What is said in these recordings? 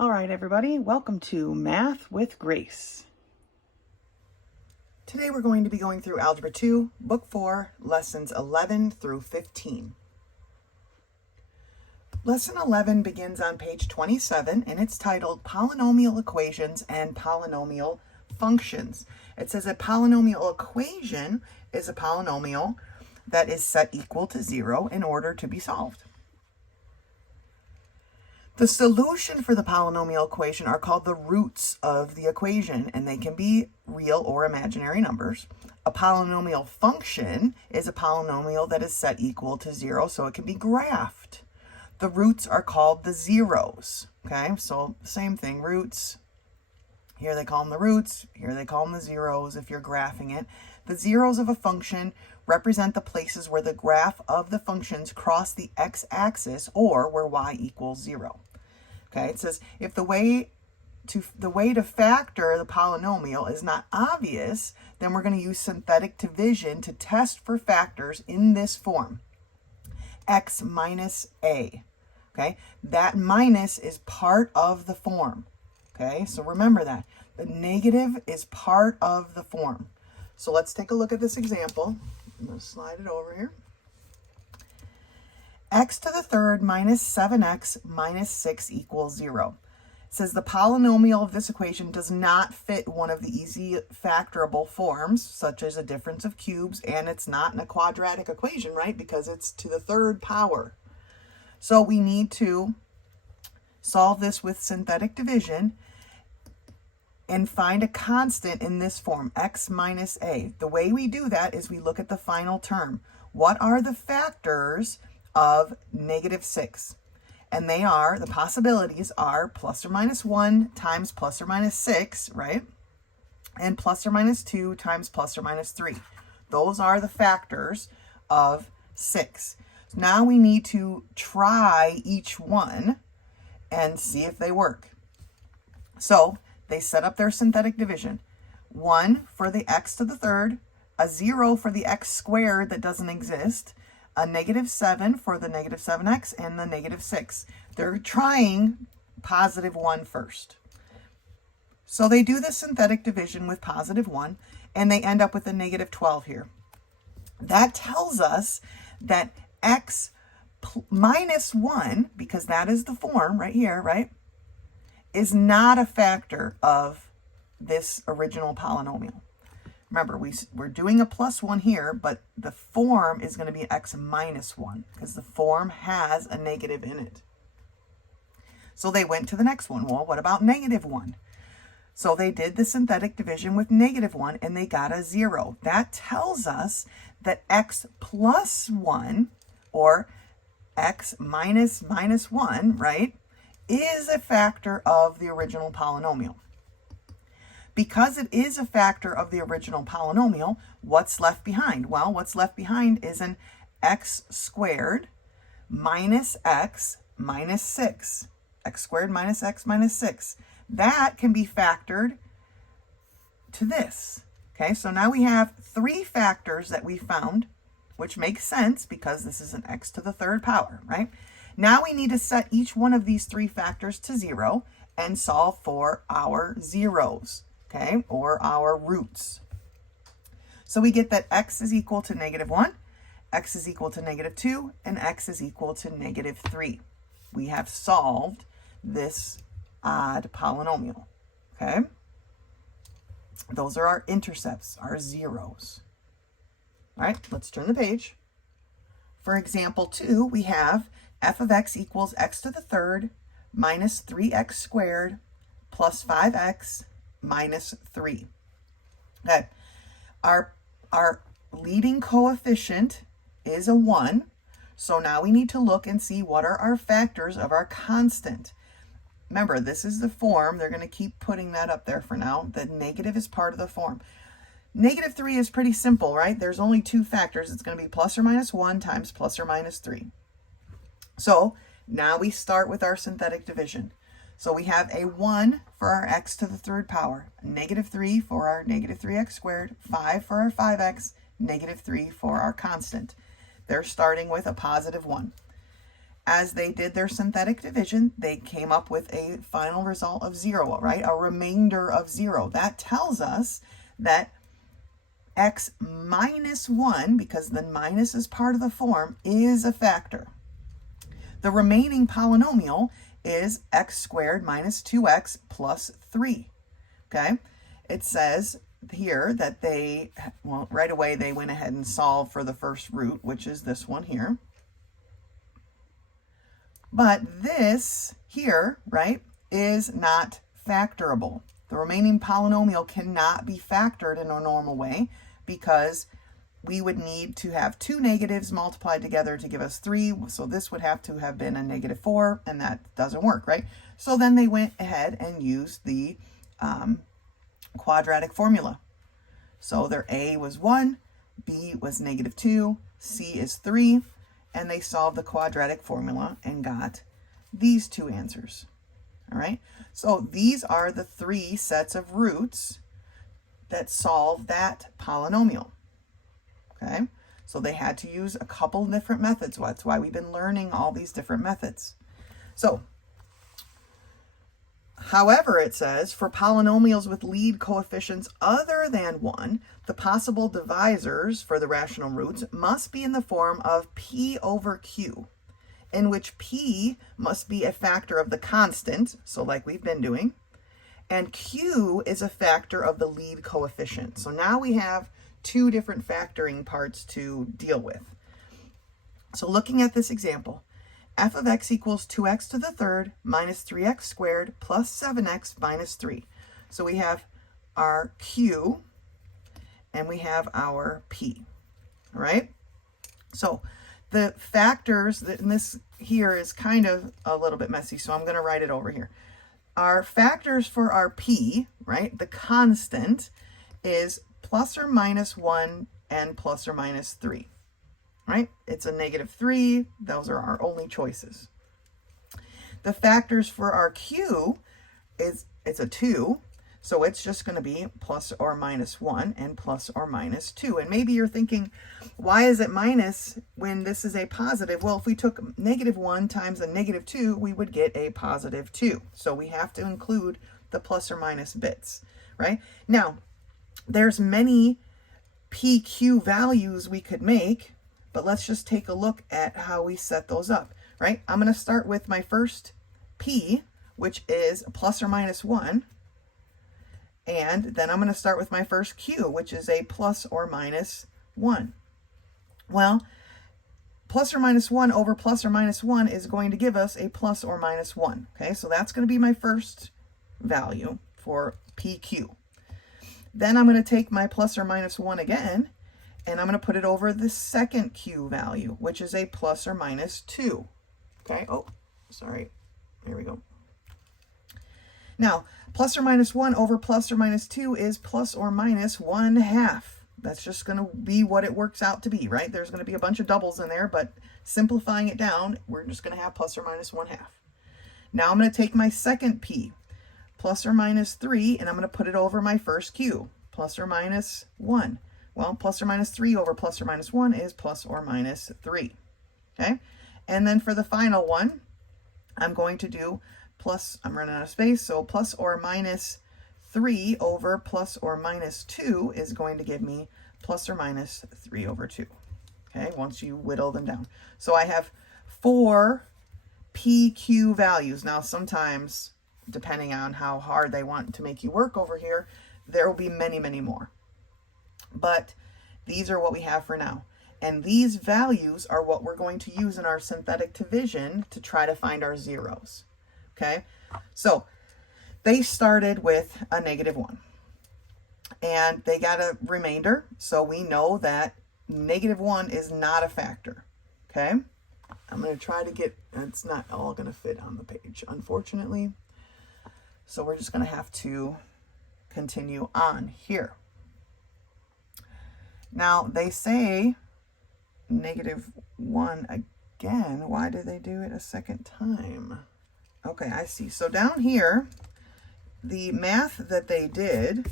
All right, everybody, welcome to Math with Grace. Today we're going to be going through Algebra 2, Book 4, Lessons 11 through 15. Lesson 11 begins on page 27, and it's titled Polynomial Equations and Polynomial Functions. It says a polynomial equation is a polynomial that is set equal to 0 in order to be solved. The solution for the polynomial equation are called the roots of the equation, and they can be real or imaginary numbers. A polynomial function is a polynomial that is set equal to 0, so it can be graphed. The roots are called the zeros, okay? So same thing, roots. Here they call them the roots, here they call them the zeros if you're graphing it. The zeros of a function represent the places where the graph of the functions cross the x-axis or where y equals 0. Okay, it says if the way to factor the polynomial is not obvious, then we're going to use synthetic division to test for factors in this form. X minus a. Okay, that minus is part of the form. Okay, so remember that. The negative is part of the form. So let's take a look at this example. I'm going to slide it over here. X to the third minus 7x minus 6 equals 0. It says the polynomial of this equation does not fit one of the easy factorable forms, such as a difference of cubes, and it's not in a quadratic equation, right? Because it's to the third power. So we need to solve this with synthetic division and find a constant in this form, x minus a. The way we do that is we look at the final term. What are the factors of negative 6? And they are, the possibilities are plus or minus 1 times plus or minus 6, right? And plus or minus 2 times plus or minus 3. Those are the factors of 6. Now we need to try each one and see if they work. So they set up their synthetic division. 1 for the x to the third, a 0 for the x squared that doesn't exist, a negative 7 for the negative 7x, and the negative 6. They're trying positive 1 first. So they do the synthetic division with positive 1, and they end up with a negative 12 here. That tells us that x minus 1, because that is the form right here, right, is not a factor of this original polynomial. Remember, we're doing a plus 1 here, but the form is going to be x minus 1 because the form has a negative in it. So they went to the next one. Well, what about negative 1? So they did the synthetic division with negative 1, and they got a 0. That tells us that x plus 1, or x minus 1, right, is a factor of the original polynomial. Because it is a factor of the original polynomial, what's left behind? Well, what's left behind is an x squared minus x minus 6. X squared minus x minus 6. That can be factored to this. Okay, so now we have 3 factors that we found, which makes sense because this is an x to the third power, right? Now we need to set each one of these 3 factors to 0 and solve for our zeros. Okay, or our roots. So we get that x is equal to negative 1, x is equal to negative 2, and x is equal to negative 3. We have solved this odd polynomial. Okay, those are our intercepts, our zeros. All right, let's turn the page. For example 2, we have f of x equals x to the third minus 3x squared plus 5x minus 3. Okay, our leading coefficient is a 1, so now we need to look and see what are our factors of our constant. Remember, this is the form. They're going to keep putting that up there for now. The negative is part of the form. Negative 3 is pretty simple, right? There's only 2 factors. It's going to be plus or minus 1 times plus or minus 3. So now we start with our synthetic division. So we have a 1 for our x to the third power, a negative 3 for our negative 3x squared, 5 for our 5x, negative 3 for our constant. They're starting with a positive 1. as they did their synthetic division, they came up with a final result of 0, right? A remainder of 0. That tells us that x minus 1, because the minus is part of the form, is a factor. The remaining polynomial is x squared minus 2x plus 3, okay? It says here that they, well, right away they went ahead and solved for the first root, which is this one here. But this here, right, is not factorable. The remaining polynomial cannot be factored in a normal way because we would need to have two negatives multiplied together to give us 3. So this would have to have been a -4, and that doesn't work, right? So then they went ahead and used the quadratic formula. So their A was 1, B was -2, C is 3, and they solved the quadratic formula and got these two answers. All right, so these are the 3 sets of roots that solve that polynomial. Okay, so they had to use a couple different methods. That's why we've been learning all these different methods. So, however, it says, for polynomials with lead coefficients other than 1, the possible divisors for the rational roots must be in the form of P over Q, in which P must be a factor of the constant, so like we've been doing, and Q is a factor of the lead coefficient. So now we have 2 different factoring parts to deal with. So looking at this example, f of x equals 2x to the third minus 3x squared plus 7x minus 3. So we have our Q and we have our P, all right? So the factors, and this here is kind of a little bit messy, so I'm going to write it over here. Our factors for our P, right, the constant, is plus or minus 1 and plus or minus 3. Right? It's a -3. Those are our only choices. The factors for our Q it's a 2. So it's just going to be plus or minus 1 and plus or minus 2. And maybe you're thinking, why is it minus when this is a positive? Well, if we took -1 times a -2, we would get a positive 2. So we have to include the plus or minus bits, right? Now, there's many PQ values we could make, but let's just take a look at how we set those up, right? I'm going to start with my first P, which is plus or minus 1. And then I'm going to start with my first Q, which is a plus or minus 1. Well, plus or minus 1 over plus or minus 1 is going to give us a plus or minus 1. Okay, so that's going to be my first value for PQ. Then I'm going to take my plus or minus 1 again, and I'm going to put it over the second Q value, which is a plus or minus 2. Okay, oh, sorry. Here we go. Now, plus or minus 1 over plus or minus 2 is plus or minus 1/2. That's just going to be what it works out to be, right? There's going to be a bunch of doubles in there, but simplifying it down, we're just going to have plus or minus 1/2. Now I'm going to take my second P, plus or minus 3, and I'm going to put it over my first Q, plus or minus 1. Well, plus or minus 3 over plus or minus 1 is plus or minus 3. Okay? And then for the final one, I'm going to do plus, I'm running out of space, so plus or minus 3 over plus or minus 2 is going to give me plus or minus 3 over 2. Okay, once you whittle them down. So I have 4 PQ values. Now sometimes, depending on how hard they want to make you work over here, there will be many, many more. But these are what we have for now. And these values are what we're going to use in our synthetic division to try to find our zeros. Okay, so they started with a -1 and they got a remainder. So we know that -1 is not a factor. Okay, I'm going to try to get, it's not all going to fit on the page, unfortunately. So we're just going to have to continue on here. Now they say -1 again. Why did they do it a second time? Okay, I see. So down here, the math that they did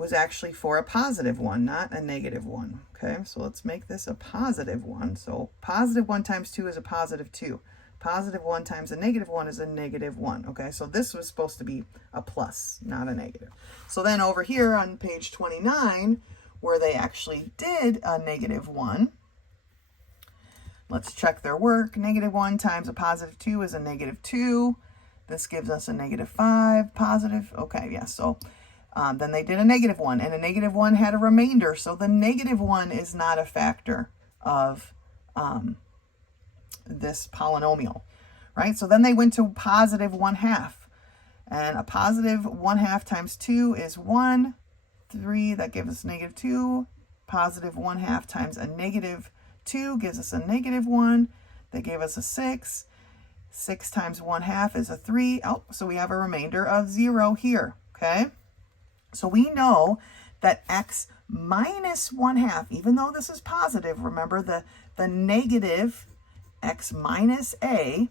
was actually for a positive 1, not a negative 1. Okay, so let's make this a positive 1. So positive 1 times 2 is a positive 2. Positive 1 times a negative 1 is a negative 1. Okay, so this was supposed to be a plus, not a negative. So then over here on page 29, where they actually did a negative 1, let's check their work. Negative 1 times a positive 2 is a negative 2. This gives us a negative 5, positive. Okay, yeah, so then they did a negative 1, and a negative 1 had a remainder. So the negative 1 is not a factor of this polynomial, right? So then they went to positive 1/2. And a positive 1/2 times 2 is 1. 3, that gives us negative 2. Positive 1/2 times a negative 2 gives us a negative 1. They gave us a 6. 6 times 1/2 is a 3. Oh, so we have a remainder of 0 here, okay? So we know that x minus 1/2, even though this is positive, remember the negative x minus a,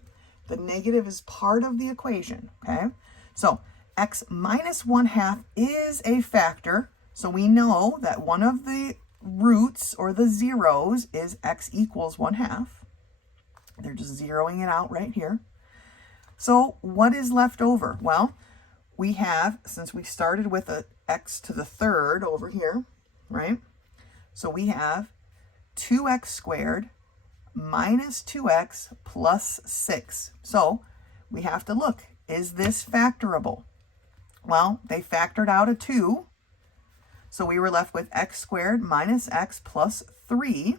the negative is part of the equation, okay? So x minus 1/2 is a factor. So we know that one of the roots or the zeros is x equals 1/2. They're just zeroing it out right here. So what is left over? Well, we have, since we started with a x to the third over here, right? So we have 2x squared minus 2x plus 6. So we have to look, is this factorable? Well, they factored out a 2. So we were left with x squared minus x plus 3.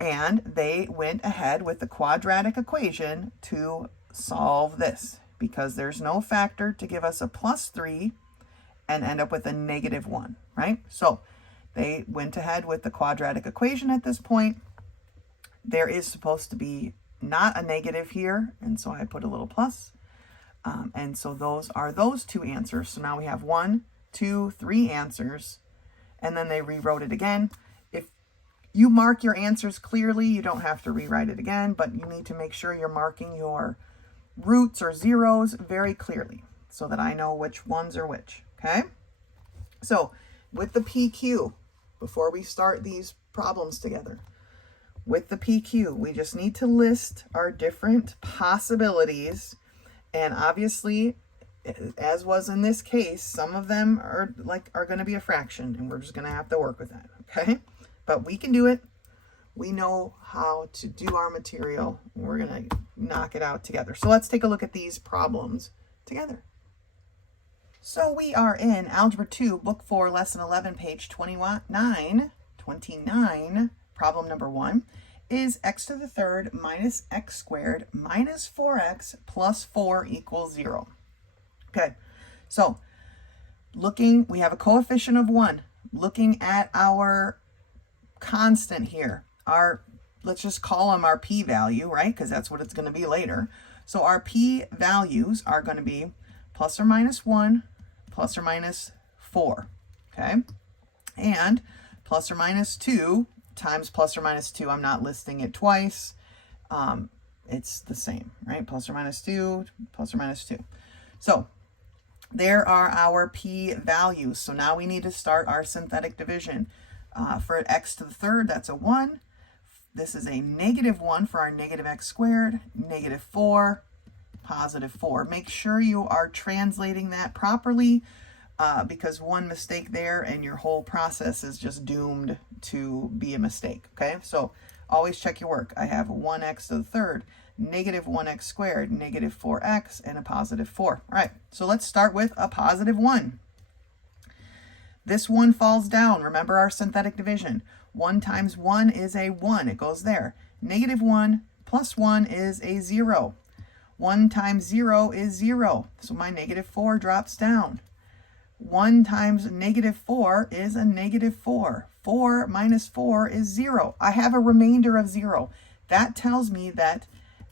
And they went ahead with the quadratic equation to solve this, because there's no factor to give us a plus 3 and end up with a negative 1, right? So they went ahead with the quadratic equation at this point. There is supposed to be not a negative here, and so I put a little plus. And so those are those two answers. So now we have 1, 2, 3 answers, and then they rewrote it again. If you mark your answers clearly, you don't have to rewrite it again, but you need to make sure you're marking your roots or zeros very clearly so that I know which ones are which, okay? So with the PQ, before we start these problems together, with the PQ, we just need to list our different possibilities. And obviously, as was in this case, some of them are going to be a fraction, and we're just going to have to work with that, okay? But we can do it. We know how to do our material. We're going to knock it out together. So let's take a look at these problems together. So we are in Algebra 2, Book 4, Lesson 11, page 29. Problem number 1 is x to the third minus x squared minus 4x plus 4 equals 0. Okay, so we have a coefficient of 1. Looking at our constant here, let's just call them our p-value, right? Because that's what it's going to be later. So our p-values are going to be plus or minus 1, plus or minus 4, okay? And plus or minus 2 times plus or minus 2. I'm not listing it twice. It's the same, right? Plus or minus 2, plus or minus 2. So there are our p-values. So now we need to start our synthetic division. For x to the third, that's a 1. This is a negative 1 for our negative x squared, negative 4, positive 4. Make sure you are translating that properly, because one mistake there and your whole process is just doomed to be a mistake, okay? So always check your work. I have 1x to the third, negative 1x squared, negative 4x, and a positive 4. All right, so let's start with a positive 1. This 1 falls down. Remember our synthetic division. 1 times 1 is a 1. It goes there. Negative 1 plus 1 is a 0. 1 times 0 is 0. So my negative 4 drops down. 1 times negative 4 is a negative 4. 4 minus 4 is 0. I have a remainder of 0. That tells me that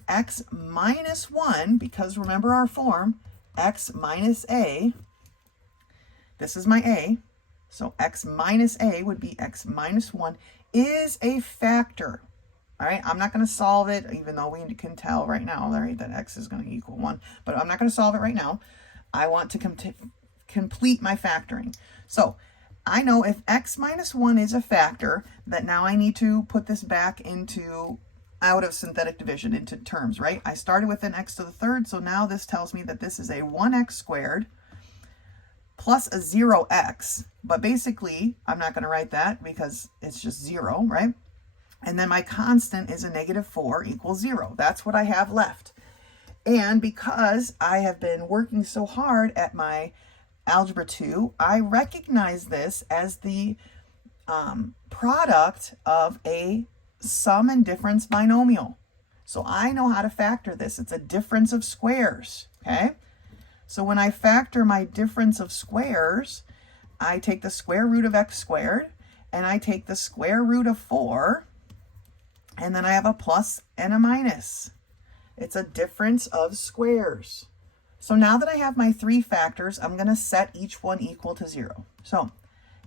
x minus 1, because remember our form, x minus a, this is my a, so x minus a would be x minus 1, is a factor. All right, I'm not going to solve it, even though we can tell right now, all right, that x is going to equal 1, but I'm not going to solve it right now. I want to complete my factoring. So I know if x minus 1 is a factor, that now I need to put this back into out of synthetic division into terms, right? I started with an x to the third, so now this tells me that this is a 1x squared plus a 0x, but basically I'm not going to write that because it's just 0, right? And then my constant is a -4 equals 0. That's what I have left. And because I have been working so hard at my Algebra 2, I recognize this as the product of a sum and difference binomial. So I know how to factor this. It's a difference of squares, okay? So when I factor my difference of squares, I take the square root of x squared, and I take the square root of 4, and then I have a plus and a minus. It's a difference of squares. So now that I have my 3 factors, I'm going to set each one equal to 0. So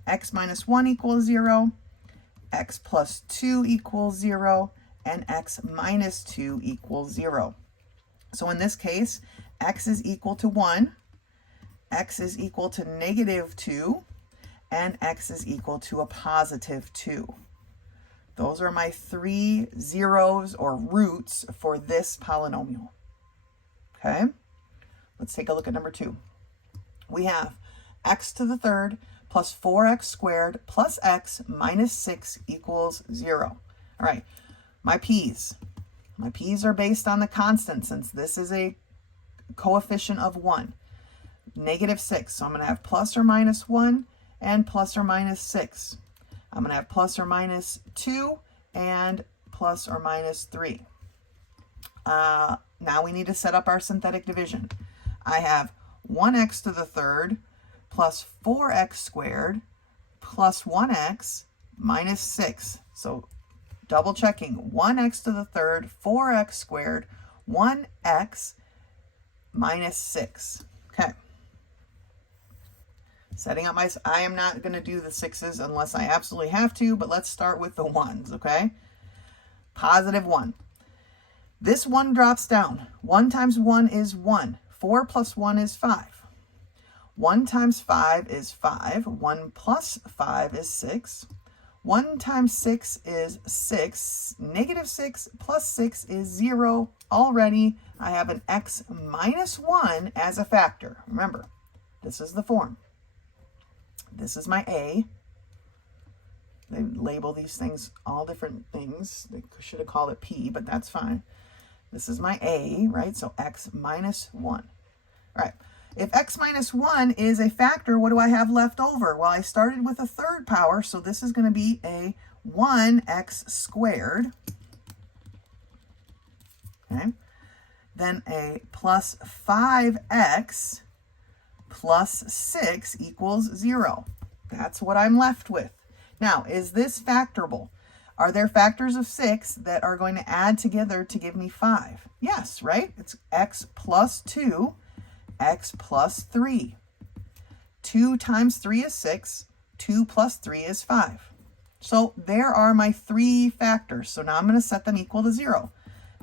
x minus 1 equals 0, x plus 2 equals 0, and x minus 2 equals 0. So in this case, x is equal to 1, x is equal to -2, and x is equal to a +2. Those are my 3 zeros or roots for this polynomial. Okay, let's take a look at number 2. We have x to the third plus 4x squared plus x minus 6 equals 0. All right, my p's. My p's are based on the constant since this is a coefficient of 1. -6, so I'm going to have plus or minus 1 and plus or minus 6. I'm going to have plus or minus 2 and plus or minus 3. Now we need to set up our synthetic division. I have 1x to the third plus 4x squared plus 1x minus 6. So double checking, 1x to the third, 4x squared, 1x minus 6. Okay. Setting up I am not going to do the 6's unless I absolutely have to, but let's start with the 1's, okay? +1. This 1 drops down. 1 times 1 is 1. 4 plus 1 is 5. 1 times 5 is 5. 1 plus 5 is 6. 1 times 6 is 6. -6 plus 6 is 0. Already, I have an x minus 1 as a factor. Remember, this is the form. This is my a. They label these things all different things. They should have called it p, but that's fine. This is my a, right? So x minus 1. All right. If x minus 1 is a factor, what do I have left over? Well, I started with a third power, so this is going to be a 1x squared. Okay. Then a plus 5x plus 6 equals 0. That's what I'm left with. Now, is this factorable? Are there factors of 6 that are going to add together to give me 5? Yes, right? It's x plus 2, x plus 3. 2 times 3 is 6. 2 plus 3 is 5. So there are my 3 factors. So now I'm going to set them equal to 0.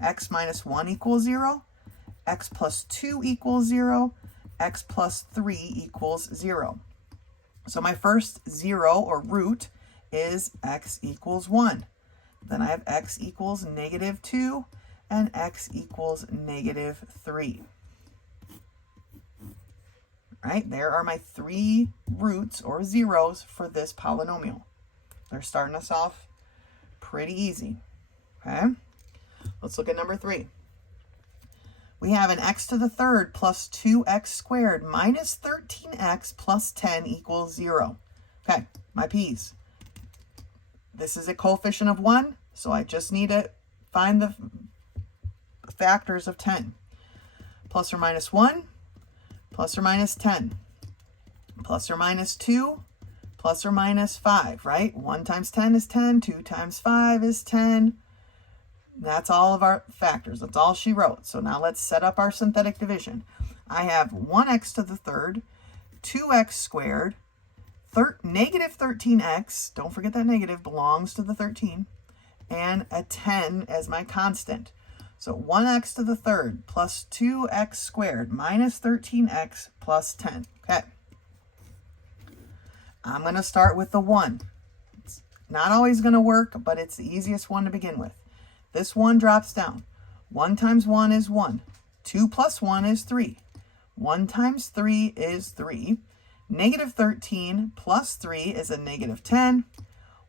X minus 1 equals 0. X plus 2 equals 0. X plus 3 equals 0. So my first 0 or root is x equals 1. Then I have x equals -2 and x equals -3. Right, there are my 3 roots or zeros for this polynomial. They're starting us off pretty easy. Okay, let's look at number 3. We have an x to the third plus 2x squared minus 13x plus 10 equals 0. Okay, my p's. This is a coefficient of 1, so I just need to find the factors of 10. Plus or minus 1, plus or minus 10, plus or minus 2, plus or minus 5, right? 1 times 10 is 10, 2 times 5 is 10. That's all of our factors. That's all she wrote. So now let's set up our synthetic division. I have 1x to the third, 2x squared, negative 13x, don't forget that negative belongs to the 13, and a 10 as my constant. So 1x to the third plus 2x squared minus 13x plus 10. Okay, I'm going to start with the 1. It's not always going to work, but it's the easiest one to begin with. This 1 drops down. 1 times 1 is 1. 2 plus 1 is 3. 1 times 3 is 3. Negative 13 plus 3 is a negative 10.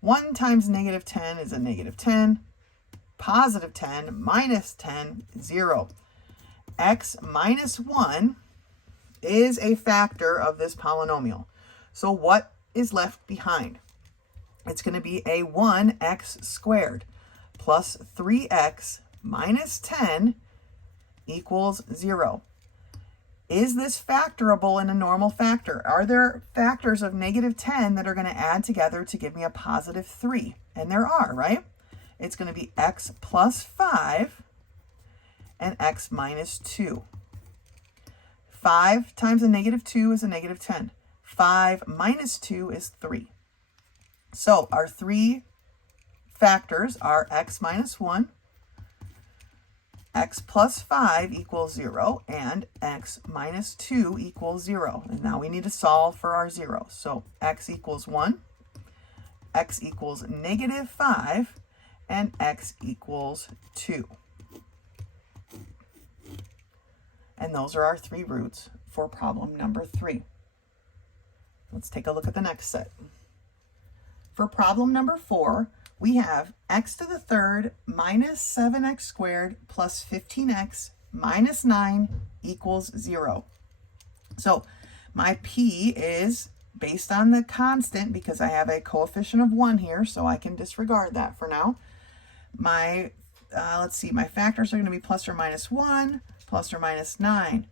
1 times negative 10 is a negative 10. Positive 10 minus 10, 0. X minus 1 is a factor of this polynomial. So what is left behind? It's going to be a 1x squared plus 3x minus 10 equals 0. Is this factorable in a normal factor? Are there factors of negative 10 that are going to add together to give me a positive 3? And there are, right? It's going to be x plus 5 and x minus 2. 5 times a negative 2 is a negative 10. 5 minus 2 is 3. So our 3 factors are x minus 1, x plus 5 equals 0, and x minus 2 equals 0. And now we need to solve for our 0. So x equals 1, x equals negative 5, and x equals 2. And those are our 3 roots for problem number 3. Let's take a look at the next set. For problem number 4, we have x to the third minus 7x squared plus 15x minus 9 equals 0. So my p is based on the constant because I have a coefficient of 1 here, so I can disregard that for now. My, let's see, my factors are going to be plus or minus 1, plus or minus 9,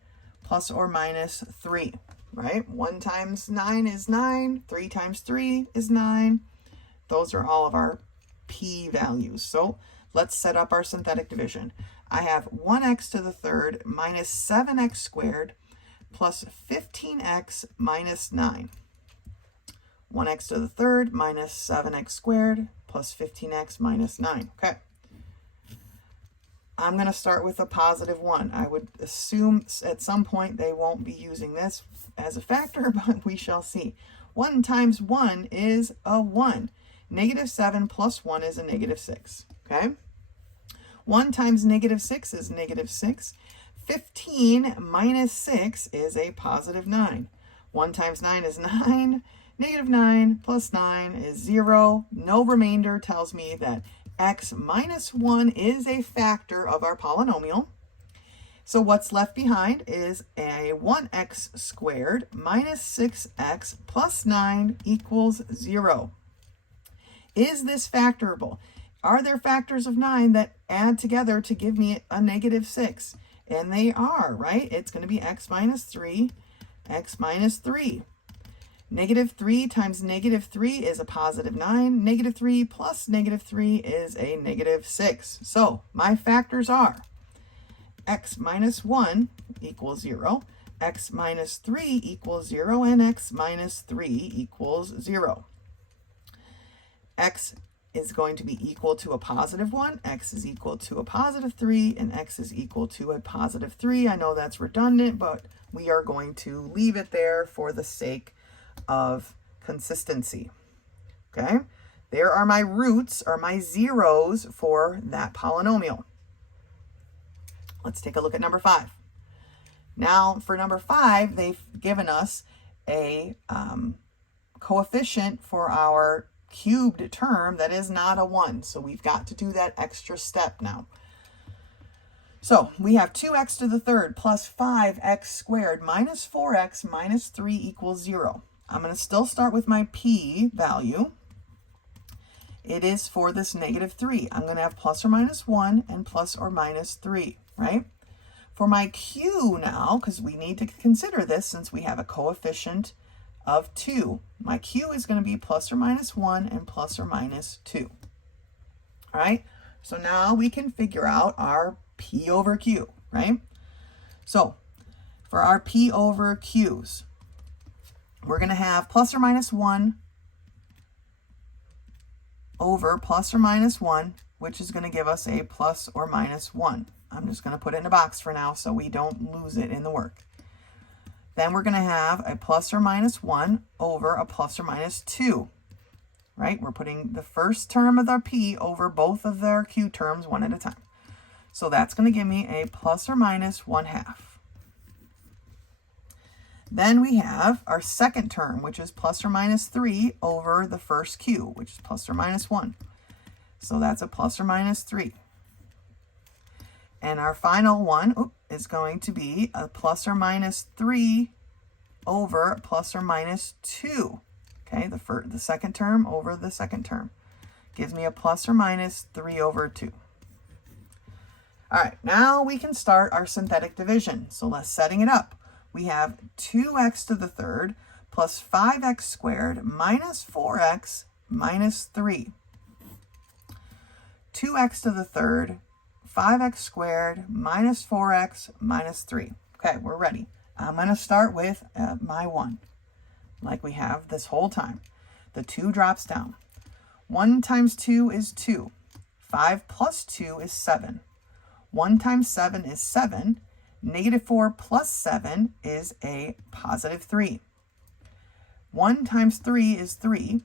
plus or minus 3, right? 1 times 9 is 9, 3 times 3 is 9. Those are all of our p values. So let's set up our synthetic division. I have 1x to the third minus 7x squared plus 15x minus 9. 1x to the third minus 7x squared plus 15x minus 9. Okay. I'm going to start with a positive 1. I would assume at some point they won't be using this as a factor, but we shall see. 1 times 1 is a 1. Negative 7 plus 1 is a negative 6. Okay. 1 times negative 6 is negative 6. 15 minus 6 is a positive 9. 1 times 9 is 9. Negative 9 plus 9 is 0. No remainder tells me that x minus 1 is a factor of our polynomial. So what's left behind is a 1x squared minus 6x plus 9 equals 0. Is this factorable? Are there factors of 9 that add together to give me a negative 6? And they are, right? It's going to be x minus 3, x minus 3. Negative 3 times negative 3 is a positive 9. Negative 3 plus negative 3 is a negative 6. So my factors are x minus 1 equals 0, x minus 3 equals 0, and x minus 3 equals 0. X is going to be equal to a positive 1, x is equal to a positive 3, and x is equal to a positive 3. I know that's redundant, but we are going to leave it there for the sake of consistency. Okay, there are my roots, or my zeros for that polynomial. Let's take a look at number 5. Now for number 5, they've given us a coefficient for our cubed term that is not a 1. So we've got to do that extra step now. So we have 2x to the third plus 5x squared minus 4x minus 3 equals 0. I'm going to still start with my p value. It is for this negative 3. I'm going to have plus or minus 1 and plus or minus 3, right? For my q now, because we need to consider this since we have a coefficient of 2, my q is going to be plus or minus 1 and plus or minus 2. All right, so now we can figure out our p over q, right? So for our p over q's, we're going to have plus or minus 1 over plus or minus 1, which is going to give us a plus or minus 1. I'm just going to put it in a box for now so we don't lose it in the work. Then we're going to have a plus or minus 1 over a plus or minus 2, right? We're putting the first term of our p over both of their q terms one at a time. So that's going to give me a plus or minus 1/2. Then we have our second term, which is plus or minus 3 over the first q, which is plus or minus 1. So that's a plus or minus 3. And our final one is going to be a plus or minus 3 over plus or minus 2. Okay, the second term over the second term gives me a plus or minus 3 over 2. All right, now we can start our synthetic division. So let's setting it up. We have 2x to the third plus 5x squared minus 4x minus 3. 2x to the third, 5x squared minus 4x minus 3. Okay, we're ready. I'm going to start with my 1, like we have this whole time. The 2 drops down. 1 times 2 is 2. 5 plus 2 is 7. 1 times 7 is 7. Negative 4 plus 7 is a positive 3. 1 times 3 is 3.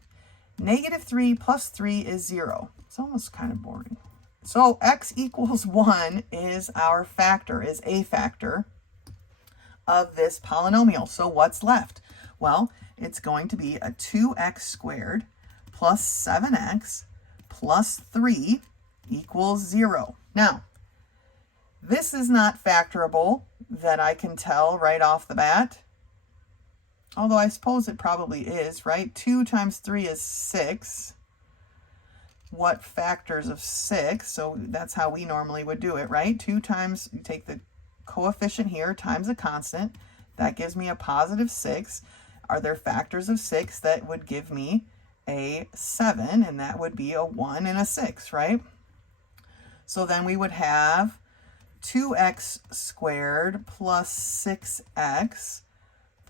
Negative 3 plus 3 is 0. It's almost kind of boring. So x equals 1 is our factor, is a factor of this polynomial. So what's left? Well, it's going to be a 2x squared plus 7x plus 3 equals 0. Now, this is not factorable that I can tell right off the bat. Although I suppose it probably is, right? 2 times 3 is 6. What factors of 6? So that's how we normally would do it, right? 2 times, you take the coefficient here times a constant. That gives me a positive 6. Are there factors of 6 that would give me a 7? And that would be a 1 and a 6, right? So then we would have 2x squared plus 6x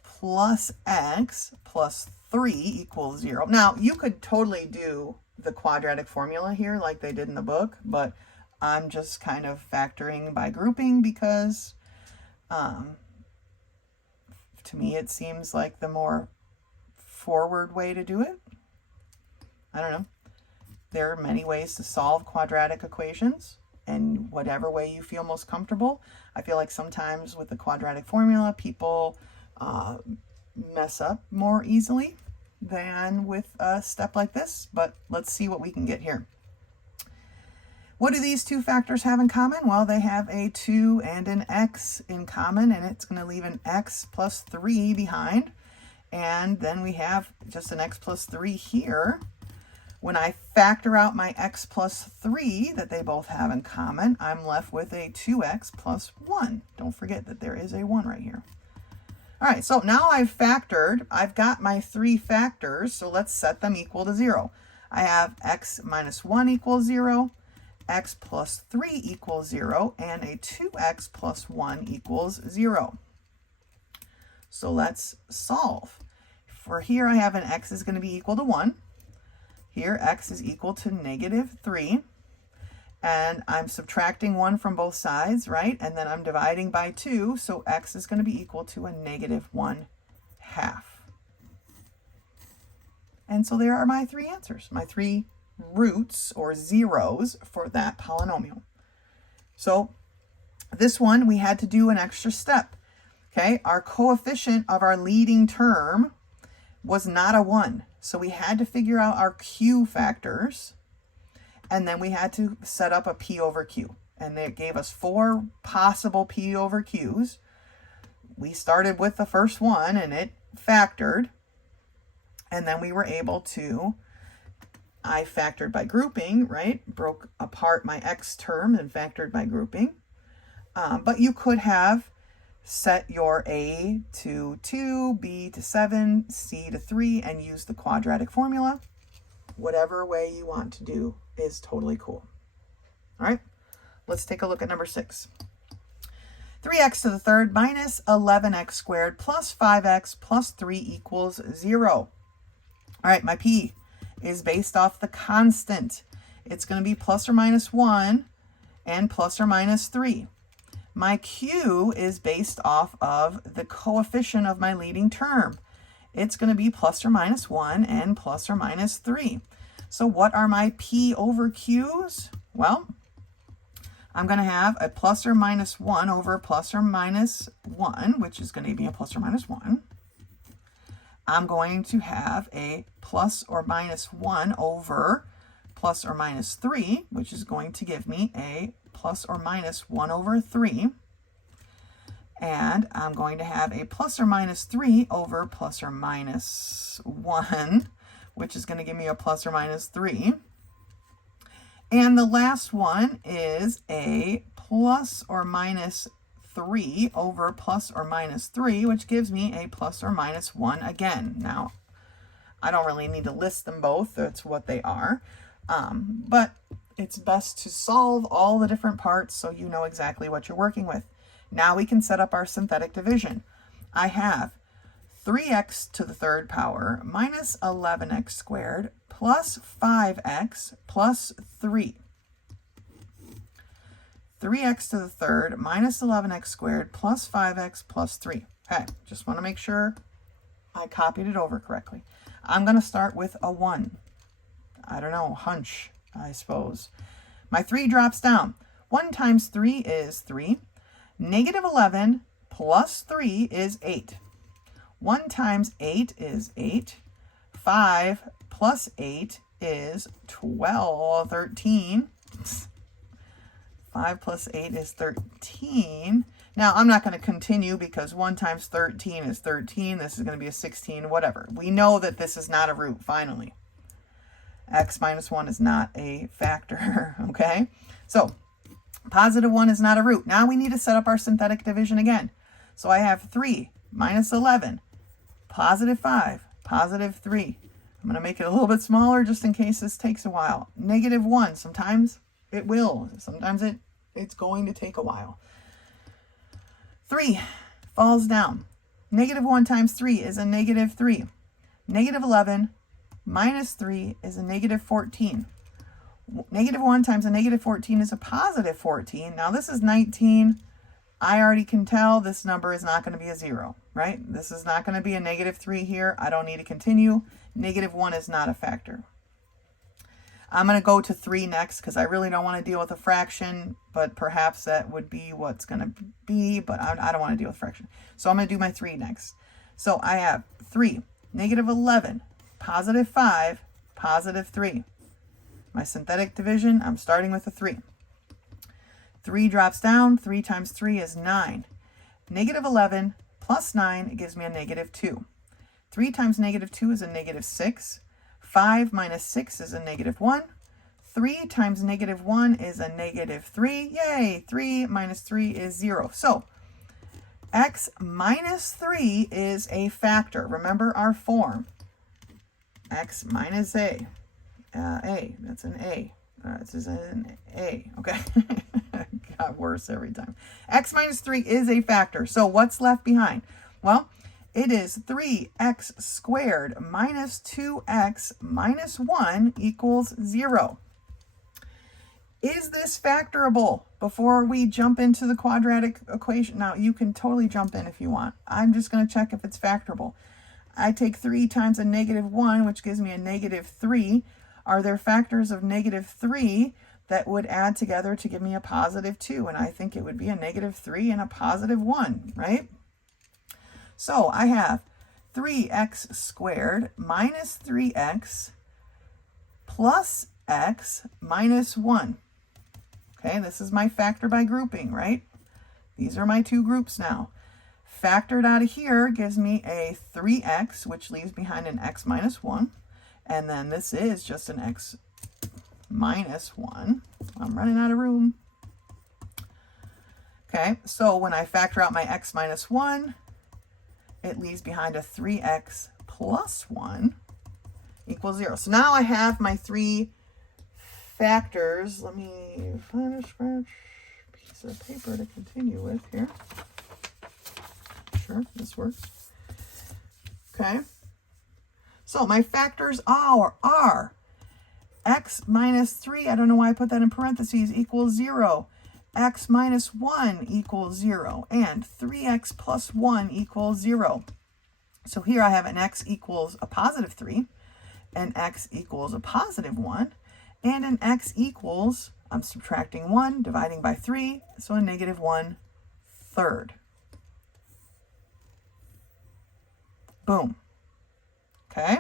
plus x plus 3 equals 0. Now, you could totally do the quadratic formula here like they did in the book, but I'm just kind of factoring by grouping because to me it seems like the more forward way to do it. I don't know. There are many ways to solve quadratic equations, and whatever way you feel most comfortable. I feel like sometimes with the quadratic formula, people mess up more easily than with a step like this, but let's see what we can get here. What do these two factors have in common? Well, they have a 2 and an x in common, and it's going to leave an x plus 3 behind. And then we have just an x plus 3 here. When I factor out my x plus 3 that they both have in common, I'm left with a 2x plus 1. Don't forget that there is a 1 right here. All right, so now I've got my 3 factors, so let's set them equal to 0. I have x minus 1 equals 0, x plus 3 equals 0, and a 2x plus 1 equals 0. So let's solve. For here, I have an x is going to be equal to 1. Here, x is equal to negative 3. And I'm subtracting 1 from both sides, right? And then I'm dividing by 2, so x is going to be equal to a negative 1/2. And so there are my 3 answers, my 3 roots or zeros for that polynomial. So this one, we had to do an extra step. Okay, our coefficient of our leading term was not a 1. So we had to figure out our q factors, and then we had to set up a p over q. And it gave us 4 possible p over q's. We started with the first one, and it factored. And then we were able to, I factored by grouping, right? Broke apart my x term and factored by grouping. But you could have set your a to 2, b to 7, c to 3, and use the quadratic formula. Whatever way you want to do is totally cool. All right, let's take a look at number 6. 3x to the third minus 11x squared plus 5x plus 3 equals 0. All right, my p is based off the constant. It's going to be plus or minus 1 and plus or minus 3. My Q is based off of the coefficient of my leading term. It's going to be plus or minus 1 and plus or minus 3. So what are my P over Q's? Well, I'm going to have a plus or minus 1 over plus or minus 1, which is going to be a plus or minus 1. I'm going to have a plus or minus 1 over plus or minus 3, which is going to give me a plus or minus 1 over 3. And I'm going to have a plus or minus 3 over plus or minus 1, which is going to give me a plus or minus 3. And the last one is a plus or minus 3 over plus or minus 3, which gives me a plus or minus 1 again. Now, I don't really need to list them both. That's what they are. But it's best to solve all the different parts so you know exactly what you're working with. Now we can set up our synthetic division. I have 3x to the third power minus 11x squared plus 5x plus 3. 3x to the third minus 11x squared plus 5x plus 3. Okay, just want to make sure I copied it over correctly. I'm going to start with a 1. I don't know, hunch, I suppose. My 3 drops down. 1 times 3 is 3. Negative 11 plus 3 is 8. 1 times 8 is 8. 5 plus 8 is 13. 5 plus 8 is 13. Now, I'm not going to continue because 1 times 13 is 13. This is going to be a 16, whatever. We know that this is not a root, finally. X minus 1 is not a factor, okay? So, positive 1 is not a root. Now we need to set up our synthetic division again. So I have 3 minus 11, positive 5, positive 3. I'm going to make it a little bit smaller just in case this takes a while. Negative 1, sometimes it will. Sometimes it's going to take a while. 3 falls down. Negative 1 times 3 is a negative 3. Negative 11 minus 3 is a negative 14. Negative 1 times a negative 14 is a positive 14. Now this is 19. I already can tell this number is not going to be a 0, right? This is not going to be a negative 3 here. I don't need to continue. Negative 1 is not a factor. I'm going to go to 3 next because I really don't want to deal with a fraction, but perhaps that would be what's going to be, but I don't want to deal with fraction. So I'm going to do my 3 next. So I have 3, negative 11, positive 5, positive 3. My synthetic division, I'm starting with a 3. 3 drops down. 3 times 3 is 9. Negative 11 plus 9 gives me a negative 2. 3 times negative 2 is a negative 6. 5 minus 6 is a negative 1. 3 times negative 1 is a negative 3. Yay! 3 minus 3 is 0. So, x minus 3 is a factor. Remember our form. X minus a. That's an A. This is an A. Okay. Got worse every time. X minus 3 is a factor. So what's left behind? Well, it is 3x squared minus 2x minus 1 equals 0. Is this factorable before we jump into the quadratic equation? Now, you can totally jump in if you want. I'm just going to check if it's factorable. I take 3 times a negative 1, which gives me a negative 3. Are there factors of negative 3 that would add together to give me a positive 2? And I think it would be a negative 3 and a positive 1, right? So I have 3x squared minus 3x plus x minus 1. Okay, this is my factor by grouping, right? These are my 2 groups now. Factored out of here gives me a 3x, which leaves behind an x minus 1. And then this is just an x minus 1. I'm running out of room. Okay, so when I factor out my x minus 1, it leaves behind a 3x plus 1 equals 0. So now I have my 3 factors. Let me find a scratch piece of paper to continue with here. Sure, this works. Okay. So my factors are x minus 3, I don't know why I put that in parentheses, equals 0. x minus 1 equals 0, and 3x plus 1 equals 0. So here I have an x equals a positive 3, an x equals a positive 1, and an x equals, I'm subtracting 1, dividing by 3, so a negative 1/3. Boom. Okay?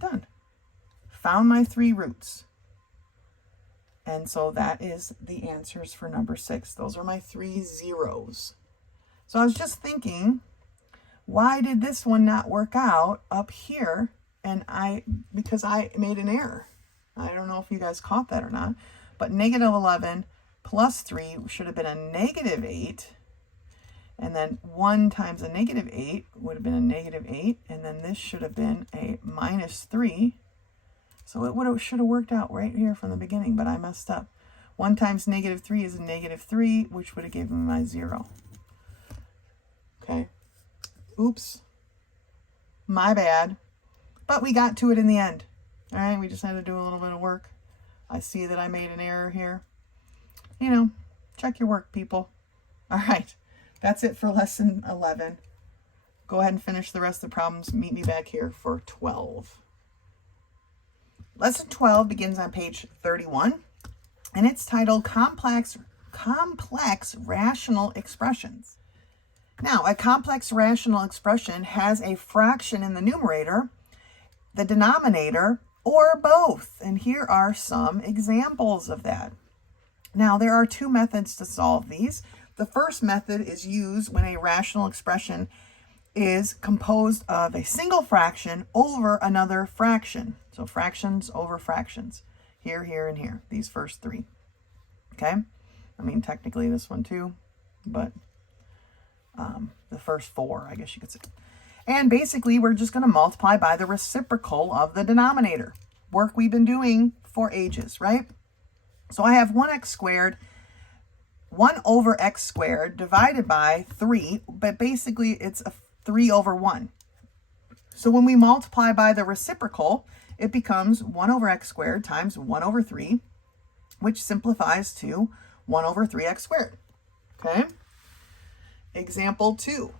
Done. Found my 3 roots. And so that is the answers for number 6. Those are my 3 zeros. So I was just thinking, why did this one not work out up here? And because I made an error. I don't know if you guys caught that or not, but negative 11 plus 3 should have been a negative 8. And then 1 times a negative 8 would have been a negative 8. And then this should have been a minus 3. So it should have worked out right here from the beginning, but I messed up. 1 times negative 3 is a negative 3, which would have given me my 0. Okay. Oops. My bad. But we got to it in the end. All right, we just had to do a little bit of work. I see that I made an error here. You know, check your work, people. All right, that's it for lesson 11. Go ahead and finish the rest of the problems. Meet me back here for 12. Lesson 12 begins on page 31, and it's titled Complex Rational Expressions. Now, a complex rational expression has a fraction in the numerator, the denominator, or both. And here are some examples of that. Now, there are 2 methods to solve these. The first method is used when a rational expression is composed of a single fraction over another fraction. So fractions over fractions. Here, here, and here. These first 3. Okay? I mean, technically this one too, but the first 4, I guess you could say. And basically, we're just going to multiply by the reciprocal of the denominator. Work we've been doing for ages, right? So I have 1x squared, 1 over x squared divided by 3, but basically it's a 3 over 1. So when we multiply by the reciprocal, it becomes 1 over x squared times 1 over 3, which simplifies to 1 over 3x squared. Okay? Example 2.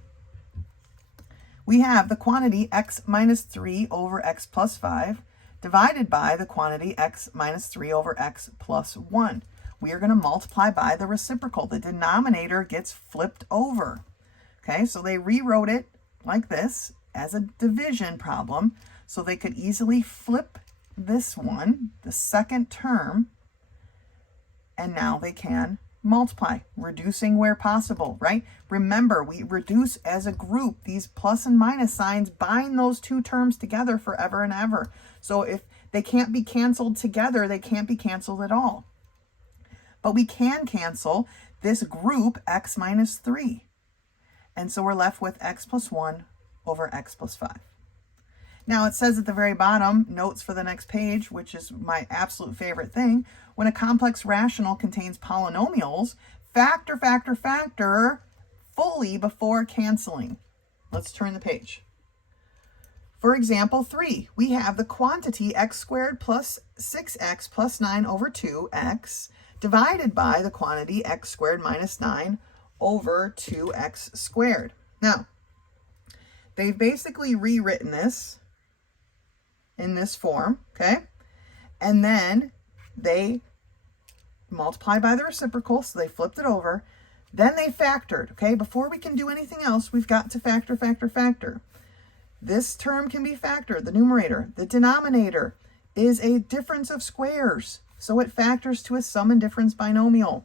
We have the quantity x minus 3 over x plus 5 divided by the quantity x minus 3 over x plus 1. We are going to multiply by the reciprocal. The denominator gets flipped over. Okay, so they rewrote it like this as a division problem, so they could easily flip this one, the second term, and now they can multiply, reducing where possible, right? Remember, we reduce as a group. These plus and minus signs bind those 2 terms together forever and ever. So if they can't be canceled together, they can't be canceled at all. But we can cancel this group x minus 3. And so we're left with x plus 1 over x plus 5. Now it says at the very bottom, notes for the next page, which is my absolute favorite thing, when a complex rational contains polynomials, factor fully before canceling. Let's turn the page. For example 3, we have the quantity x squared plus 6x plus 9 over 2x divided by the quantity x squared minus 9 over 2x squared. Now, they've basically rewritten this in this form, okay? And then they multiply by the reciprocal, so they flipped it over. Then they factored, okay? Before we can do anything else, we've got to factor. This term can be factored, the numerator. The denominator is a difference of squares, so it factors to a sum and difference binomial.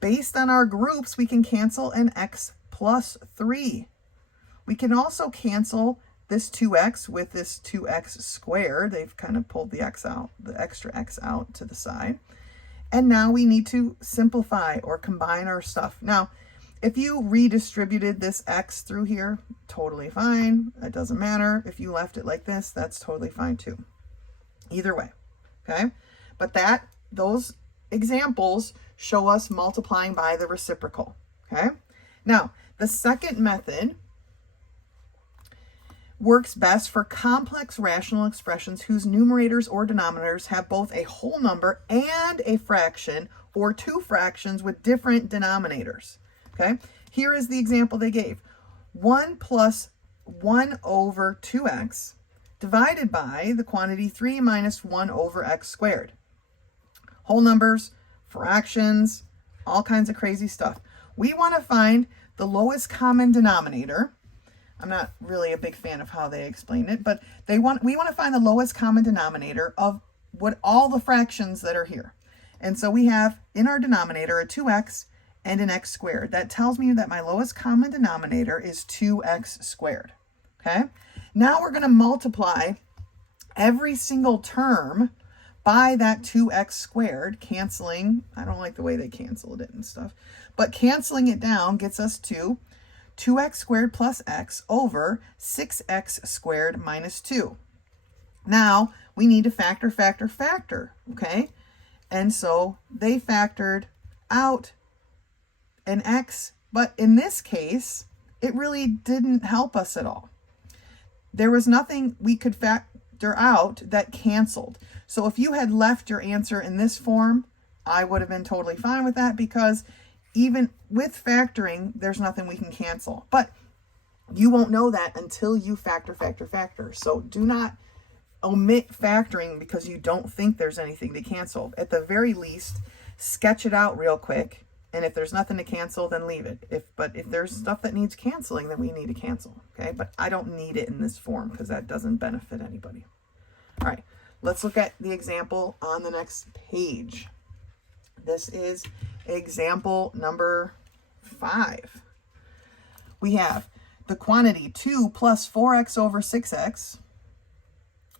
Based on our groups, we can cancel an x plus 3. We can also cancel this 2x with this 2x squared. They've kind of pulled the x out, the extra x out to the side. And now we need to simplify or combine our stuff. Now, if you redistributed this x through here, totally fine. It doesn't matter. If you left it like this, that's totally fine too. Either way, okay? But those examples show us multiplying by the reciprocal, okay? Now, the second method, works best for complex rational expressions whose numerators or denominators have both a whole number and a fraction or two fractions with different denominators. Okay, here is the example they gave. 1 plus 1 over 2x divided by the quantity 3 minus 1 over x squared. Whole numbers, fractions, all kinds of crazy stuff. We want to find the lowest common denominator. I'm not really a big fan of how they explain it, but we want to find the lowest common denominator of what all the fractions that are here. And so we have in our denominator a 2x and an x squared. That tells me that my lowest common denominator is 2x squared. Okay? Now we're going to multiply every single term by that 2x squared, canceling. I don't like the way they canceled it and stuff, but canceling it down gets us to 2x squared plus x over 6x squared minus 2. Now we need to factor, okay? And so they factored out an x, but in this case, it really didn't help us at all. There was nothing we could factor out that canceled. So if you had left your answer in this form, I would have been totally fine with that, because even with factoring, there's nothing we can cancel. But you won't know that until you factor. So do not omit factoring because you don't think there's anything to cancel. At the very least, sketch it out real quick. And if there's nothing to cancel, then leave it. But if there's stuff that needs canceling, then we need to cancel. Okay, but I don't need it in this form because that doesn't benefit anybody. All right, let's look at the example on the next page. This is example number 5. We have the quantity 2 plus 4x over 6x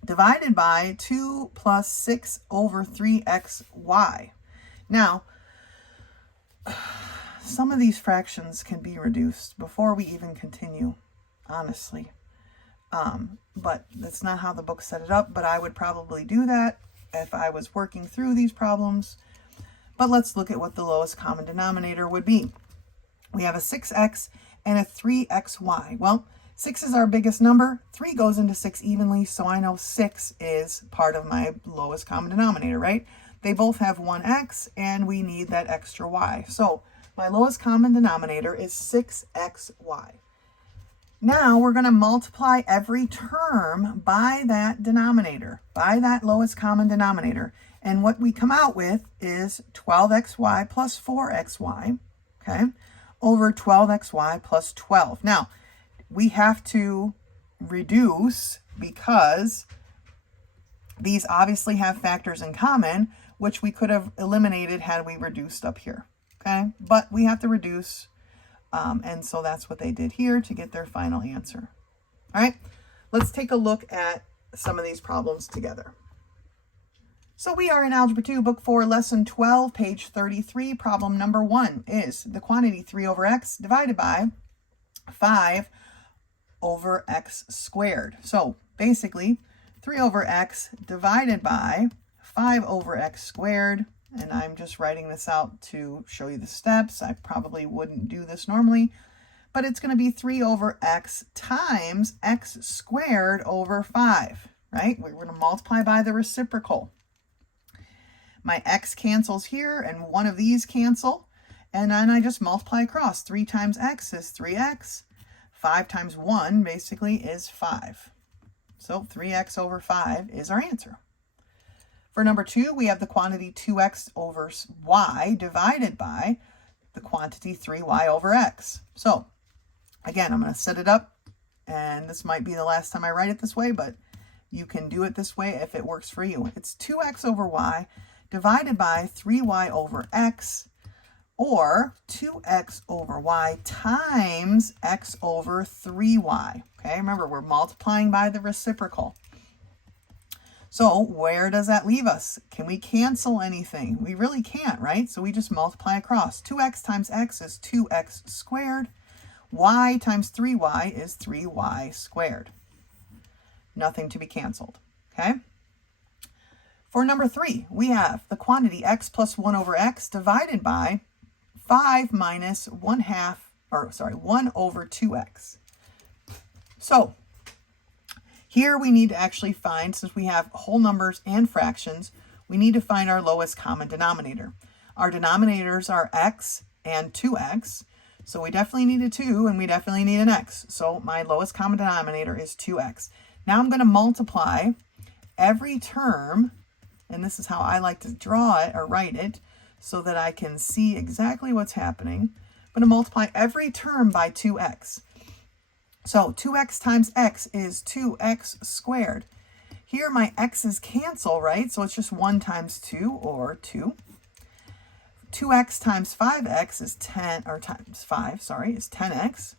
divided by 2 plus 6 over 3xy. Now, some of these fractions can be reduced before we even continue, honestly. But that's not how the book set it up, but I would probably do that if I was working through these problems. But let's look at what the lowest common denominator would be. We have a 6x and a 3xy. Well, 6 is our biggest number. 3 goes into 6 evenly, so I know 6 is part of my lowest common denominator, right? They both have one x, and we need that extra y. So my lowest common denominator is 6xy. Now we're going to multiply every term by that denominator, by that lowest common denominator. And what we come out with is 12xy plus 4xy, okay, over 12xy plus 12. Now, we have to reduce because these obviously have factors in common, which we could have eliminated had we reduced up here, okay? But we have to reduce, and so that's what they did here to get their final answer. All right, let's take a look at some of these problems together. So we are in Algebra 2, Book 4, Lesson 12, page 33. Problem number 1 is the quantity 3 over x divided by 5 over x squared. So basically, 3 over x divided by 5 over x squared. And I'm just writing this out to show you the steps. I probably wouldn't do this normally, but it's going to be 3 over x times x squared over 5, right? We're going to multiply by the reciprocal. My x cancels here, and one of these cancel, and then I just multiply across. 3 times x is 3x. 5 times 1 basically is 5. So 3x over 5 is our answer. For number 2, we have the quantity 2x over y divided by the quantity 3y over x. So again, I'm going to set it up, and this might be the last time I write it this way, but you can do it this way if it works for you. It's 2x over y divided by 3y over x, or 2x over y times x over 3y. Okay, remember, we're multiplying by the reciprocal. So where does that leave us? Can we cancel anything? We really can't, right? So we just multiply across. 2x times x is 2x squared. Y times 3y is 3y squared. Nothing to be canceled, okay? For number 3, we have the quantity x plus 1 over x divided by 5 minus 1 over 2x. So Here we need to actually find, since we have whole numbers and fractions, we need to find our lowest common denominator. Our denominators are x and 2x. So we definitely need a 2 and we definitely need an x. So my lowest common denominator is 2x. Now I'm going to multiply every term, and this is how I like to draw it or write it so that I can see exactly what's happening. I'm going to multiply every term by 2x. So 2x times x is 2x squared. Here my x's cancel, right? So it's just 1 times 2, or 2. 2x times 5x is 10, or times 5, sorry, is 10x.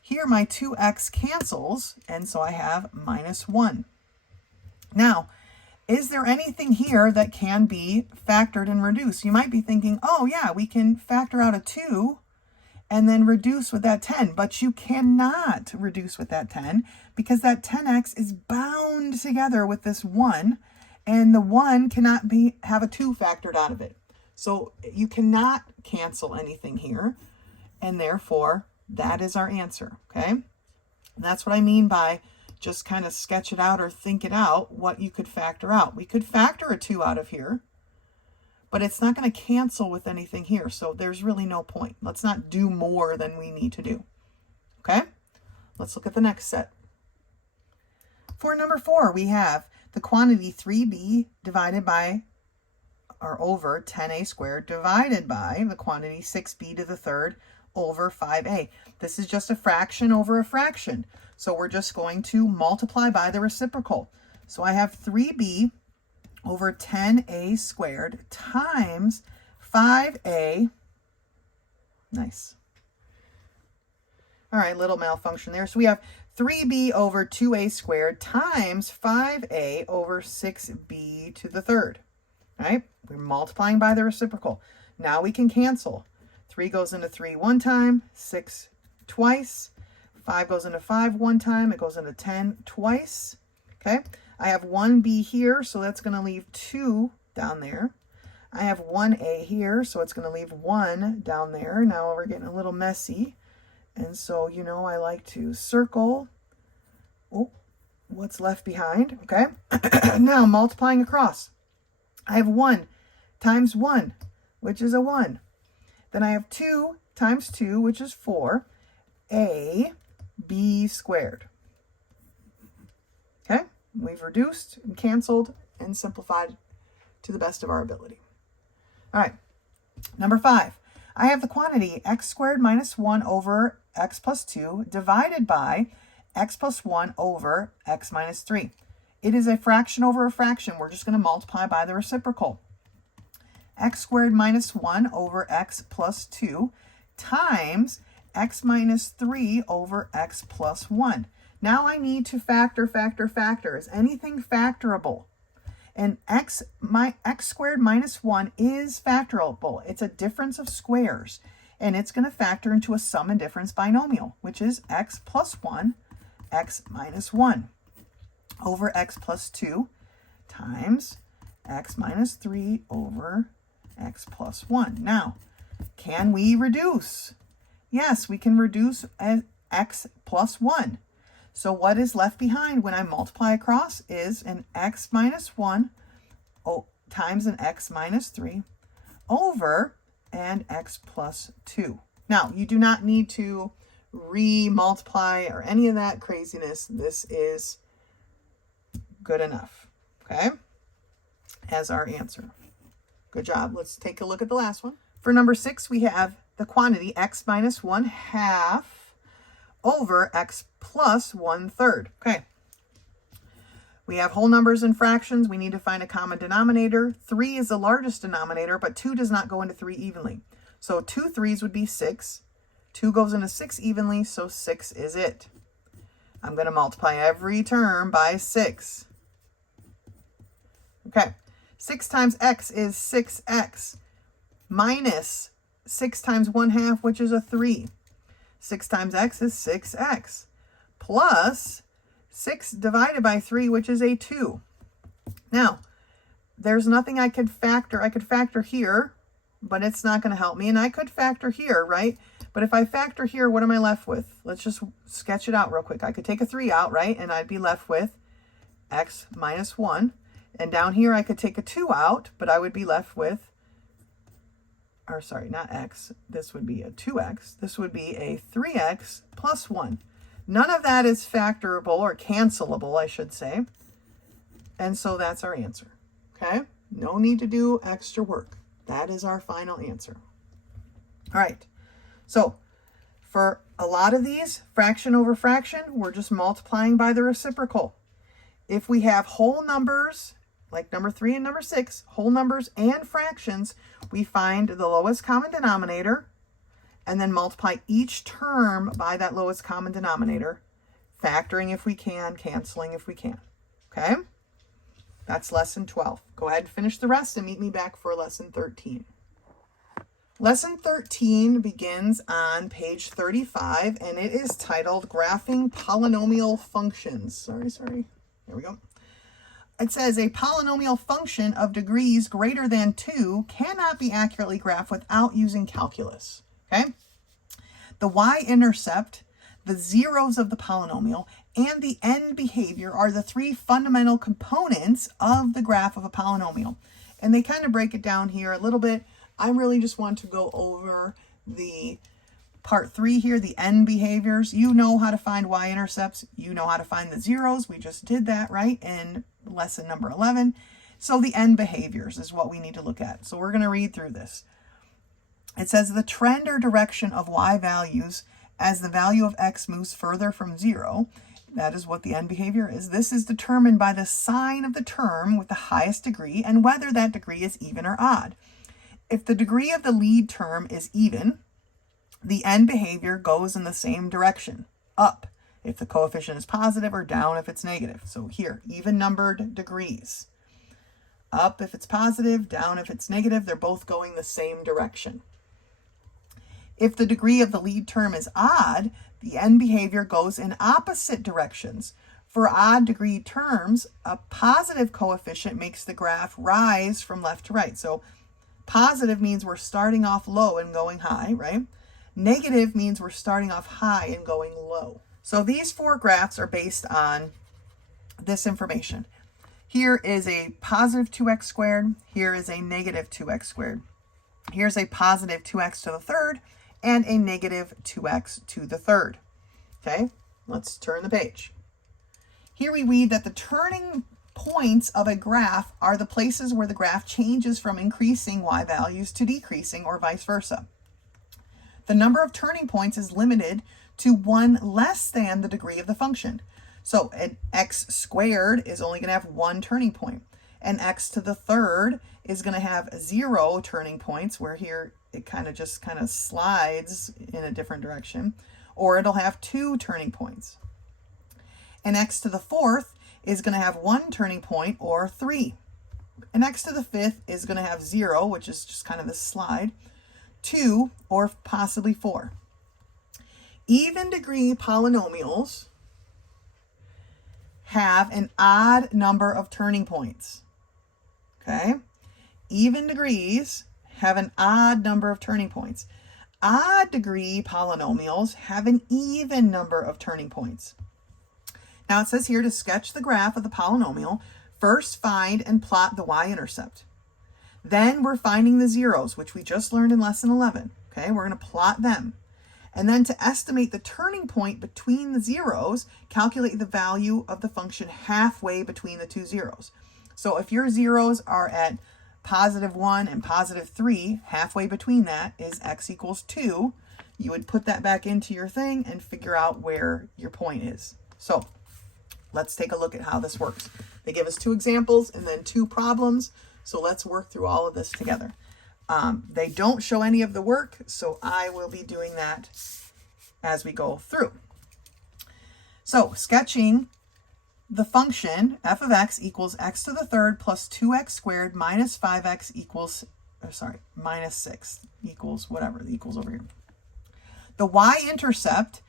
Here my 2x cancels, and so I have minus 1. Now, is there anything here that can be factored and reduced? You might be thinking, oh yeah, we can factor out a 2 and then reduce with that 10, but you cannot reduce with that 10 because that 10x is bound together with this 1, and the 1 cannot have a 2 factored out of it. So you cannot cancel anything here, and therefore that is our answer, okay? And that's what I mean by just kind of sketch it out or think it out, what you could factor out. We could factor a 2 out of here, but it's not going to cancel with anything here, so there's really no point. Let's not do more than we need to do, okay? Let's look at the next set. For number 4, we have the quantity 3b divided by or over 10a squared divided by the quantity 6b to the third over 5a. This is just a fraction over a fraction. So we're just going to multiply by the reciprocal. So I have 3b over 10a squared times 5a. Nice. All right, little malfunction there. So we have 3b over 2a squared times 5a over 6b to the third. All right, we're multiplying by the reciprocal. Now we can cancel. 3 goes into 3 one time, 6 twice, 5 goes into 5 one time, it goes into 10 twice. Okay, I have 1b here, so that's going to leave 2 down there. I have 1a here, so it's going to leave 1 down there. Now we're getting a little messy. And so, you know, I like to circle what's left behind. Okay, now multiplying across. I have 1 times 1, which is a 1. Then I have 2 times 2, which is 4, a b squared. Okay, we've reduced and canceled and simplified to the best of our ability. All right, number 5. I have the quantity x squared minus 1 over x plus 2 divided by x plus 1 over x minus 3. It is a fraction over a fraction. We're just going to multiply by the reciprocal. X squared minus 1 over x plus 2 times x minus 3 over x plus 1. Now I need to factor. Is anything factorable? And x squared minus 1 is factorable. It's a difference of squares. And it's going to factor into a sum and difference binomial, which is x plus 1, x minus 1. Over x plus 2 times x minus 3 over x plus 1. Now, can we reduce? Yes, we can reduce x plus 1. So what is left behind when I multiply across is an x minus 1 times an x minus 3 over an x plus 2. Now, you do not need to re-multiply or any of that craziness. This is good enough, okay, as our answer. Good job. Let's take a look at the last one. For number 6, we have the quantity x minus 1/2 over x plus 1/3. Okay. We have whole numbers and fractions. We need to find a common denominator. 3 is the largest denominator, but 2 does not go into 3 evenly. So 2 3s would be 6. 2 goes into 6 evenly, so 6 is it. I'm going to multiply every term by 6. Okay, 6 times x is 6x minus 6 times 1/2, which is a 3. 6 times x is 6x plus 6 divided by 3, which is a 2. Now, there's nothing I could factor. I could factor here, but it's not going to help me. And I could factor here, right? But if I factor here, what am I left with? Let's just sketch it out real quick. I could take a 3 out, right? And I'd be left with x minus 1. And down here, I could take a 2 out, but I would be left with, or sorry, not x. This would be a 2x. This would be a 3x plus 1. None of that is factorable or cancelable, I should say. And so that's our answer, okay? No need to do extra work. That is our final answer. All right, so for a lot of these, fraction over fraction, we're just multiplying by the reciprocal. If we have whole numbers, like number 3 and number 6, whole numbers and fractions, we find the lowest common denominator and then multiply each term by that lowest common denominator, factoring if we can, canceling if we can, okay? That's lesson 12. Go ahead and finish the rest and meet me back for lesson 13. Lesson 13 begins on page 35, and it is titled Graphing Polynomial Functions. Sorry. There we go. It says a polynomial function of degrees greater than 2 cannot be accurately graphed without using calculus. Okay? The y-intercept, the zeros of the polynomial, and the end behavior are the 3 fundamental components of the graph of a polynomial. And they kind of break it down here a little bit. I really just want to go over the part 3 here, the end behaviors. You know how to find y-intercepts. You know how to find the zeros. We just did that, right, in lesson number 11. So the end behaviors is what we need to look at. So we're going to read through this. It says the trend or direction of y values as the value of x moves further from 0. That is what the end behavior is. This is determined by the sign of the term with the highest degree and whether that degree is even or odd. If the degree of the lead term is even, the end behavior goes in the same direction, up, if the coefficient is positive, or down if it's negative. So here, even numbered degrees. Up if it's positive, down if it's negative, they're both going the same direction. If the degree of the lead term is odd, the end behavior goes in opposite directions. For odd degree terms, a positive coefficient makes the graph rise from left to right. So positive means we're starting off low and going high, right? Negative means we're starting off high and going low. So these 4 graphs are based on this information. Here is a positive 2x squared. Here is a negative 2x squared. Here's a positive 2x to the third and a negative 2x to the third. Okay, let's turn the page. Here we read that the turning points of a graph are the places where the graph changes from increasing y values to decreasing, or vice versa. The number of turning points is limited to 1 less than the degree of the function. So an x squared is only going to have 1 turning point. And x to the third is going to have 0 turning points, where here it kind of slides in a different direction. Or it'll have 2 turning points. And x to the fourth is going to have 1 turning point, or 3. And x to the fifth is going to have 0, which is just kind of this slide, 2, or possibly 4. Even degree polynomials have an odd number of turning points. Okay? Even degrees have an odd number of turning points. Odd degree polynomials have an even number of turning points. Now it says here to sketch the graph of the polynomial, first find and plot the y-intercept. Then we're finding the zeros, which we just learned in lesson 11. Okay, we're going to plot them. And then to estimate the turning point between the zeros, calculate the value of the function halfway between the 2 zeros. So if your zeros are at +1 and +3, halfway between that is x equals 2. You would put that back into your thing and figure out where your point is. So let's take a look at how this works. They give us 2 examples and then 2 problems. So let's work through all of this together. They don't show any of the work, so I will be doing that as we go through. So sketching the function f of x equals x to the third plus 2x squared minus 5x equals, minus 6 equals whatever, the equals over here. The y-intercept,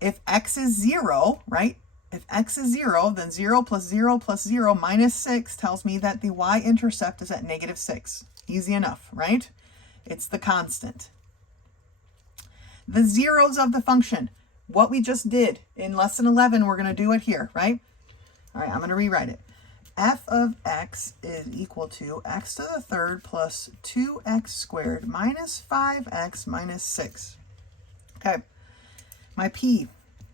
if x is 0, right? If x is 0, then 0 plus 0 plus 0 minus 6 tells me that the y-intercept is at -6. Easy enough, right? It's the constant. the zeros of the function. What we just did in lesson 11, we're going to do it here, right? All right, I'm going to rewrite it. F of x is equal to x to the third plus 2x squared minus 5x minus 6. Okay, my p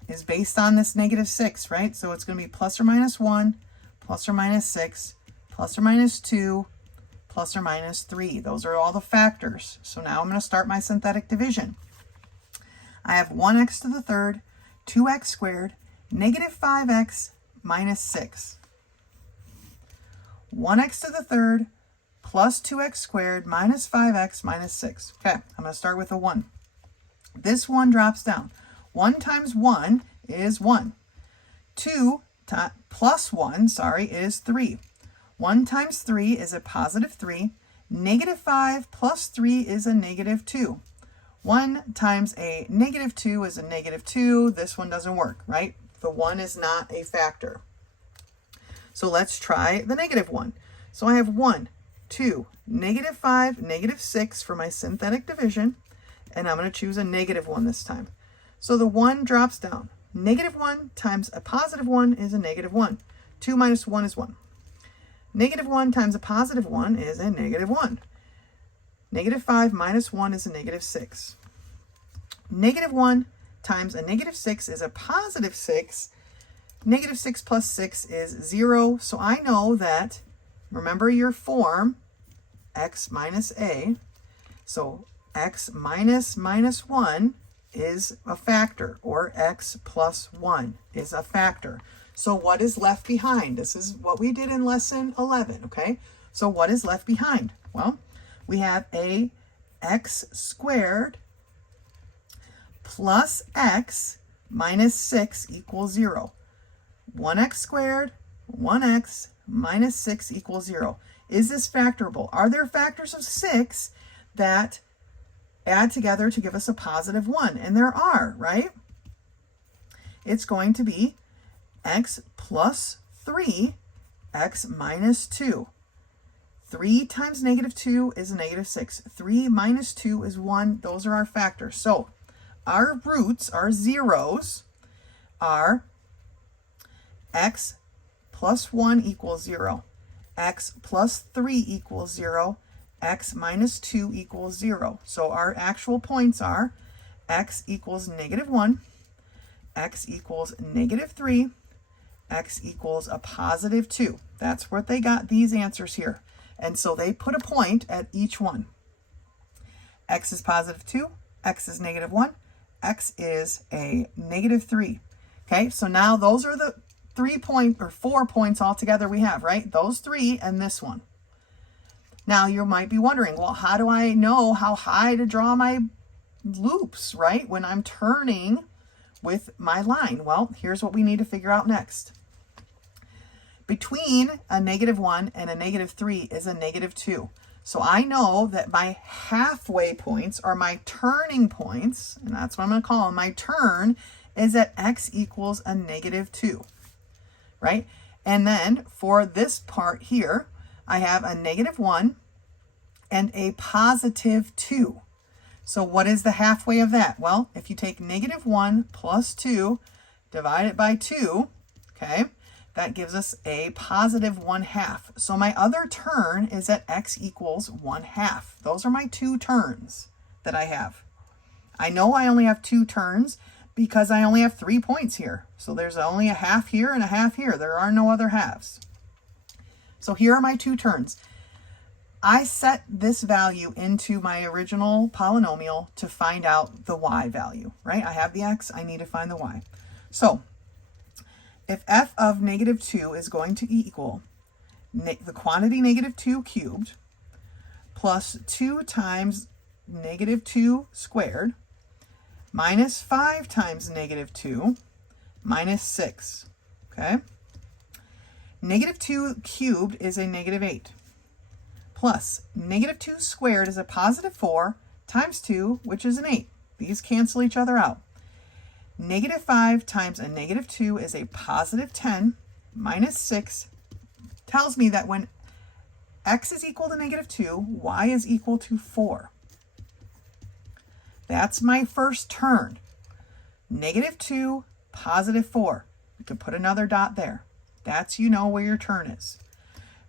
is based on this negative 6, right? So it's going to be plus or minus 1, plus or minus 6, plus or minus 2, plus or minus 3. Those are all the factors. So now I'm going to start my synthetic division. I have 1x to the third, 2x squared, negative 5x minus 6. 1x to the third plus 2x squared minus 5x minus 6. Okay, I'm going to start with a 1. This 1 drops down. 1 times 1 is 1. 2 plus 1, is 3. 1 times 3 is a positive 3. Negative 5 plus 3 is a negative 2. 1 times a negative 2 is a negative 2. This one doesn't work, right? The 1 is not a factor. So let's try the negative 1. So I have 1, 2, negative 5, negative 6 for my synthetic division, and I'm going to choose a negative 1 this time. So the 1 drops down. Negative 1 times a positive 1 is a negative 1. 2 minus 1 is 1. Negative 1 times a positive 1 is a negative 1. Negative 5 minus 1 is a negative 6. Negative 1 times a negative 6 is a positive 6. Negative 6 plus 6 is 0. So I know that, remember your form, x minus a. So x minus minus 1 is a factor, or x plus 1 is a factor. So what is left behind? This is what we did in lesson 11, okay? So what is left behind? Well, we have a x squared plus x minus 6 equals 0. 1x squared, 1x minus 6 equals 0. Is this factorable? Are there factors of 6 that add together to give us a positive 1? And there are, right? It's going to be x plus 3, x minus 2. 3 times negative 2 is a negative 6. 3 minus 2 is 1. Those are our factors. So our roots, our zeros, are x plus 1 equals 0, x plus 3 equals 0, x minus 2 equals 0. So our actual points are x equals negative 1, x equals negative 3, x equals a positive 2. That's what they got these answers here. And so they put a point at each one. X is positive 2, x is negative 1, x is a negative 3. Okay, so now those are the 4 points altogether we have, right? Those 3 and this one. Now you might be wondering, well, how do I know how high to draw my loops, right? When I'm turning with my line. Well, here's what we need to figure out next. Between a negative 1 and a negative 3 is a negative 2. So I know that my halfway points are my turning points, and that's what I'm going to call them. My turn is at x equals a negative 2, right? And then for this part here, I have a negative 1 and a positive 2. So what is the halfway of that? Well, if you take negative 1 plus 2, divide it by 2, okay, that gives us a positive 1/2. So my other turn is at x equals 1/2. Those are my 2 turns that I have. I know I only have 2 turns because I only have 3 points here. So there's only a half here and a half here. There are no other halves. So here are my 2 turns. I set this value into my original polynomial to find out the y value, right? I have the x, I need to find the y. So if f of negative 2 is going to equal the quantity negative 2 cubed plus 2 times negative 2 squared minus 5 times negative 2 minus 6, okay? Negative 2 cubed is a negative 8, plus negative 2 squared is a positive 4 times 2, which is an 8. These cancel each other out. Negative 5 times a negative 2 is a positive 10, minus 6 tells me that when x is equal to negative 2, y is equal to 4. That's my first turn. -2, +4. You could put another dot there. That's, you know, where your turn is.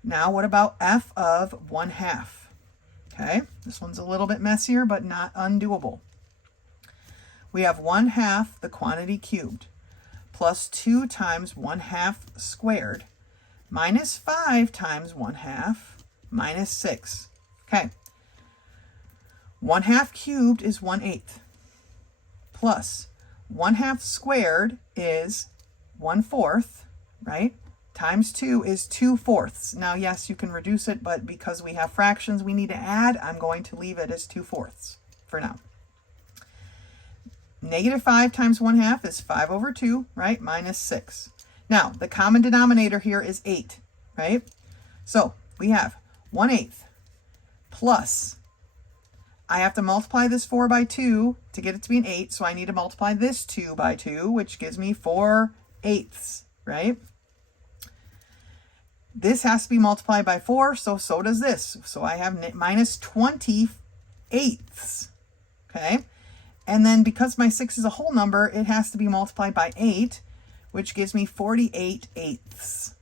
Now, what about f of 1/2? Okay, this one's a little bit messier, but not undoable. We have 1/2 the quantity cubed, plus 2 times 1/2 squared, minus 5 times 1/2, minus 6. Okay, 1/2 cubed is 1/8, plus 1/2 squared is 1/4, right? Times 2 is 2/4. Now, yes, you can reduce it, but because we have fractions we need to add, I'm going to leave it as 2/4 for now. -5 times 1/2 is 5/2, right? Minus 6. Now, the common denominator here is 8, right? So we have 1/8 plus, I have to multiply this 4 by 2 to get it to be an 8, so I need to multiply this 2 by 2, which gives me 4/8, right? This has to be multiplied by 4, so does this. So I have minus 20/8, okay? And then because my 6 is a whole number, it has to be multiplied by 8, which gives me 48/8,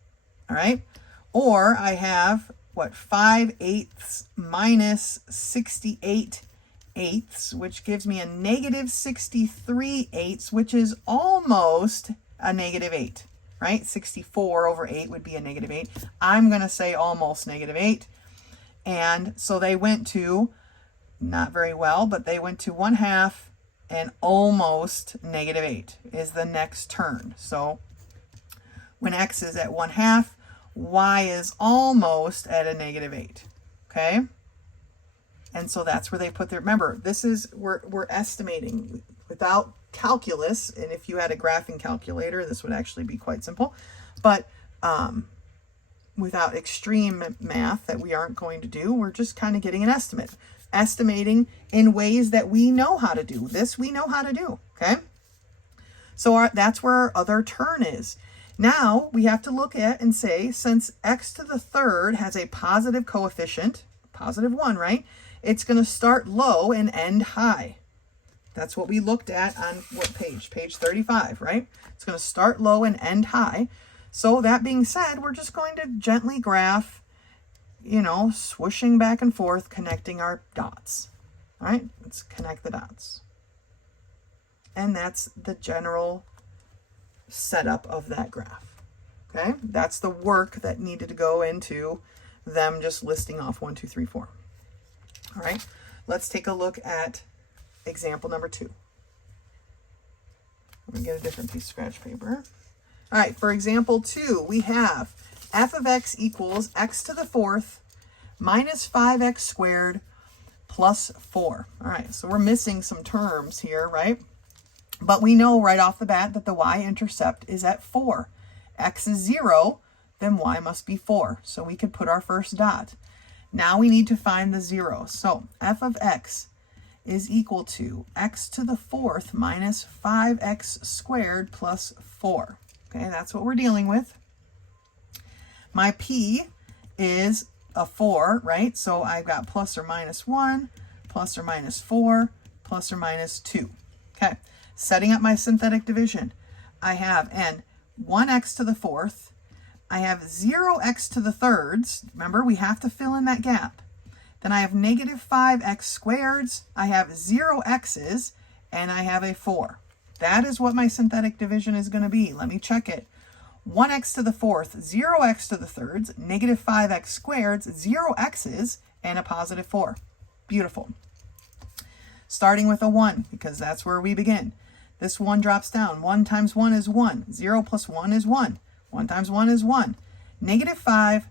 all right? Or I have, what, 5/8 minus 68/8, which gives me a -63/8, which is almost a -8, right? 64/8 would be a -8. I'm going to say almost -8. And so they went to, not very well, but they went to 1/2 and almost -8 is the next turn. So when x is at 1/2, y is almost at a -8, okay? And so that's where they put their, remember, this is, we're estimating without calculus, and if you had a graphing calculator, this would actually be quite simple, but without extreme math that we aren't going to do, we're just kind of getting an estimate. Estimating in ways that we know how to do. This we know how to do, okay? So that's where our other turn is. Now we have to look at and say, since x to the third has a positive coefficient, +1, right? It's going to start low and end high. That's what we looked at on what page? Page 35, right? It's going to start low and end high. So that being said, we're just going to gently graph, you know, swooshing back and forth, connecting our dots. All right, let's connect the dots. And that's the general setup of that graph. Okay, that's the work that needed to go into them just listing off 1, 2, 3, 4. All right, let's take a look at example number 2. I'm going to get a different piece of scratch paper. All right, for example 2, we have f of x equals x to the fourth minus 5x squared plus 4. All right, so we're missing some terms here, right? But we know right off the bat that the y-intercept is at 4. X is 0, then y must be 4. So we could put our first dot. Now we need to find the 0. So f of x is equal to x to the fourth minus 5x squared plus 4. Okay, that's what we're dealing with. My p is a 4, right? So I've got plus or minus 1, plus or minus 4, plus or minus 2. Okay, setting up my synthetic division. I have n 1x to the fourth. I have 0x to the thirds. Remember, we have to fill in that gap. Then I have negative 5x squareds. I have 0 x's, and I have a 4. That is what my synthetic division is going to be. Let me check it. 1x to the fourth, 0x to the thirds, negative 5x squareds, 0 x's, and a positive 4. Beautiful. Starting with a 1, because that's where we begin. This 1 drops down. 1 times 1 is 1. 0 plus 1 is 1. 1 times 1 is 1. Negative 5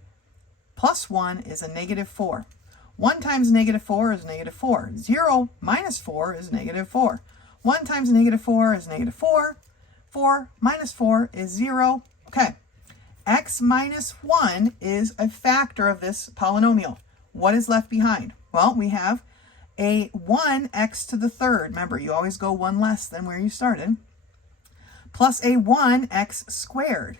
plus 1 is a negative 4. 1 times negative 4 is negative 4. 0 minus 4 is negative 4. 1 times negative 4 is negative 4. 4 minus 4 is 0. Okay, x minus 1 is a factor of this polynomial. What is left behind? Well, we have a 1x to the third. Remember, you always go 1 less than where you started. Plus a 1x squared.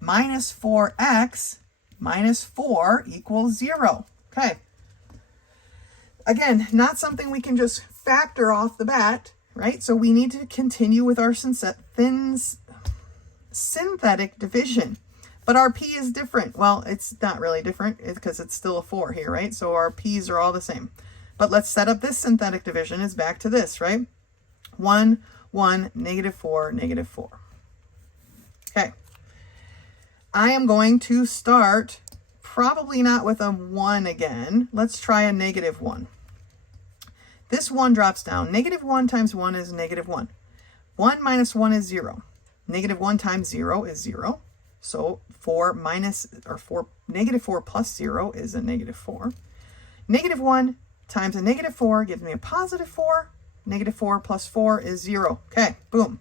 Minus 4x minus 4 equals 0. Okay. Again, not something we can just factor off the bat, right? So we need to continue with our synthetic division. But our p is different. Well, it's not really different because it's still a 4 here, right? So our p's are all the same. But let's set up this synthetic division is back to this, right? 1, 1, negative 4, negative 4. Okay. I am going to start probably not with a 1 again. Let's try a negative 1. This 1 drops down. Negative 1 times 1 is negative 1. 1 minus 1 is 0. Negative 1 times 0 is 0. So negative 4 plus 0 is a negative 4. Negative 1 times a negative 4 gives me a positive 4. Negative 4 plus 4 is 0. Okay, boom.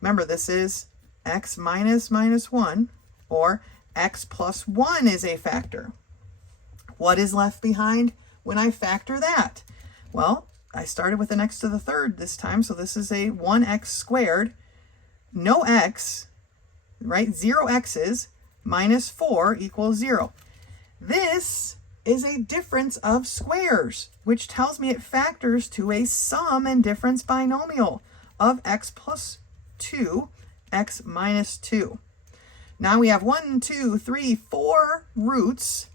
Remember, this is x minus 1, or x plus 1 is a factor. What is left behind when I factor that? Well, I started with an x to the third this time, so this is a 1x squared. No x, right? 0 x's minus 4 equals 0. This is a difference of squares, which tells me it factors to a sum and difference binomial of x plus 2, x minus 2. Now we have 1, 2, 3, 4 roots,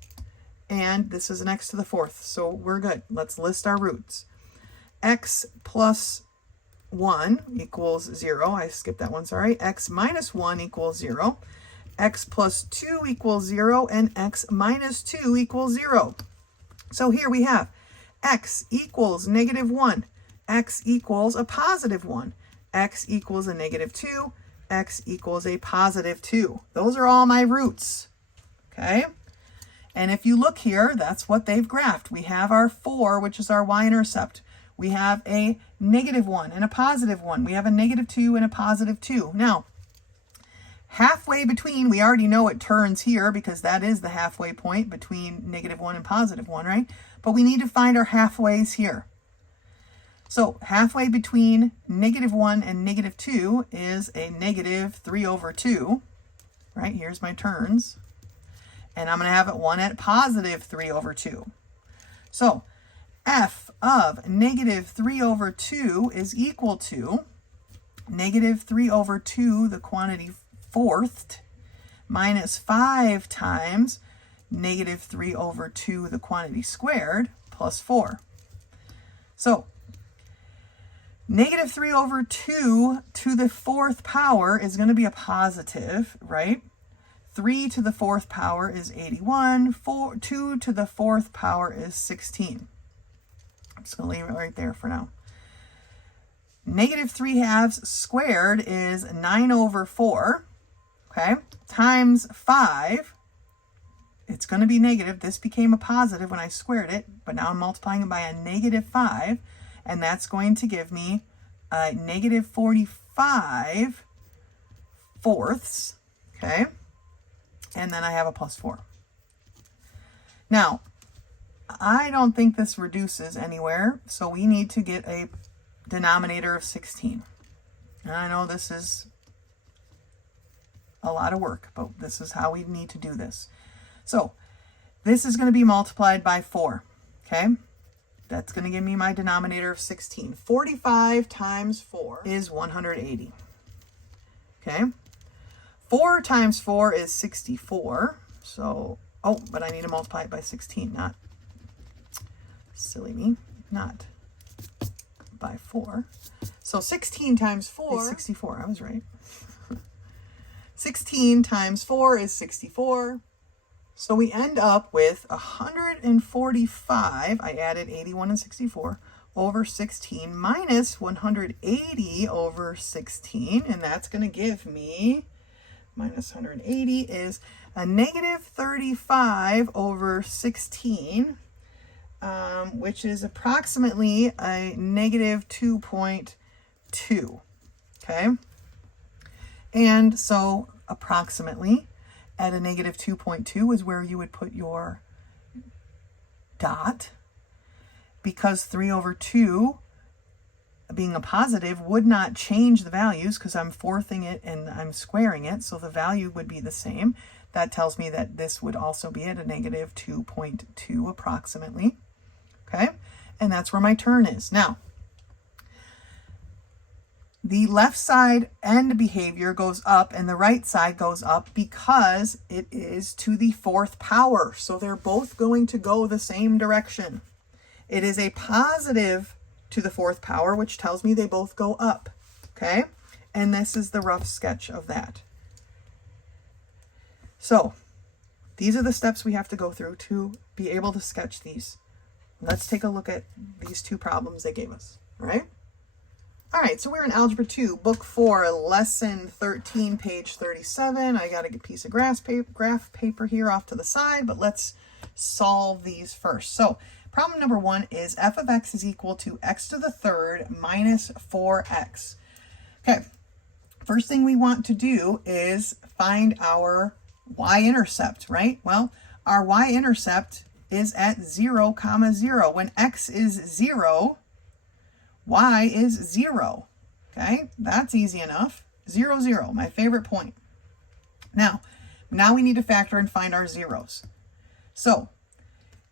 and this is an x to the fourth, so we're good. Let's list our roots. X plus 1 equals 0. I skipped that one, sorry. X minus 1 equals 0. X plus 2 equals 0, and x minus 2 equals 0. So here we have x equals negative 1. X equals a positive 1. X equals a negative 2. X equals a positive 2. Those are all my roots. Okay? And if you look here, that's what they've graphed. We have our 4, which is our y-intercept. We have a negative 1 and a positive 1. We have a negative 2 and a positive 2. Now, halfway between, we already know it turns here because that is the halfway point between negative 1 and positive 1, right? But we need to find our halfways here. So halfway between negative 1 and negative 2 is a negative 3 over 2, right? Here's my turns. And I'm going to have it 1 at positive 3 over 2. So f of negative 3 over 2 is equal to negative 3 over 2, the quantity fourthed, minus 5 times negative 3 over 2, the quantity squared, plus 4. So negative 3 over 2 to the fourth power is going to be a positive, right? 3 to the fourth power is 81. 2 to the fourth power is 16. I'm just going to leave it right there for now. Negative 3 halves squared is 9 over 4, okay, times 5. It's going to be negative. This became a positive when I squared it, but now I'm multiplying it by a negative 5, and that's going to give me a negative 45 fourths, okay? And then I have a plus 4. Now, I don't think this reduces anywhere, so we need to get a denominator of 16. And I know this is a lot of work, but this is how we need to do this. So this is going to be multiplied by 4, okay? That's going to give me my denominator of 16. 45 times 4 is 180, okay? 4 times 4 is 64. So, oh, but I need to multiply it by 16, not, silly me, not by 4. So 16 times 4 is 64. I was right. 16 times 4 is 64. So we end up with 145. I added 81 and 64 over 16 minus 180 over 16. And that's going to give me, minus 180 is a negative 35 over 16, which is approximately a negative 2.2, okay? And so approximately at a negative 2.2 is where you would put your dot, because 3 over 2 being a positive would not change the values because I'm fourthing it and I'm squaring it, so the value would be the same. That tells me that this would also be at a negative 2.2 approximately, okay? And that's where my turn is. Now, the left side end behavior goes up and the right side goes up because it is to the fourth power. So they're both going to go the same direction. It is a positive to the fourth power, which tells me they both go up. Okay? And this is the rough sketch of that. So these are the steps we have to go through to be able to sketch these. Let's take a look at these two problems they gave us. All right? All right, so we're in Algebra 2, Book 4, Lesson 13, page 37. I got a piece of graph paper here off to the side, but let's solve these first. So problem number 1 is f of x is equal to x to the third minus 4x. Okay, first thing we want to do is find our y-intercept, right? Well, our y-intercept is at 0, 0. When x is 0, y is 0. Okay, that's easy enough. 0, 0, my favorite point. Now we need to factor and find our zeros. So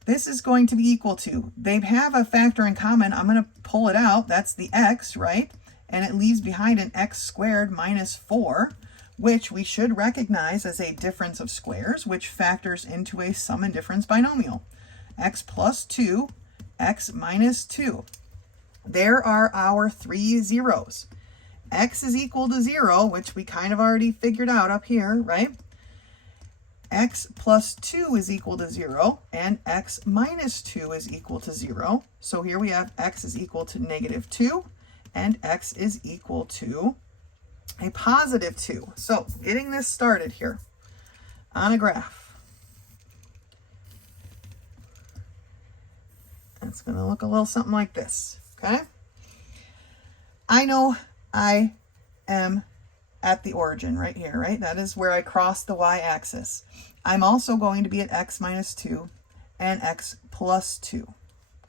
this is going to be equal to, they have a factor in common. I'm going to pull it out. That's the x, right? And it leaves behind an x squared minus 4, which we should recognize as a difference of squares, which factors into a sum and difference binomial. X plus 2, x minus 2. There are our three zeros. X is equal to 0, which we kind of already figured out up here, right? X plus 2 is equal to 0, and x minus 2 is equal to 0. So here we have x is equal to negative 2, and x is equal to a positive 2. So getting this started here on a graph. It's going to look a little something like this. Okay, I know I am at the origin right here, right? That is where I cross the y-axis. I'm also going to be at x minus 2 and x plus 2,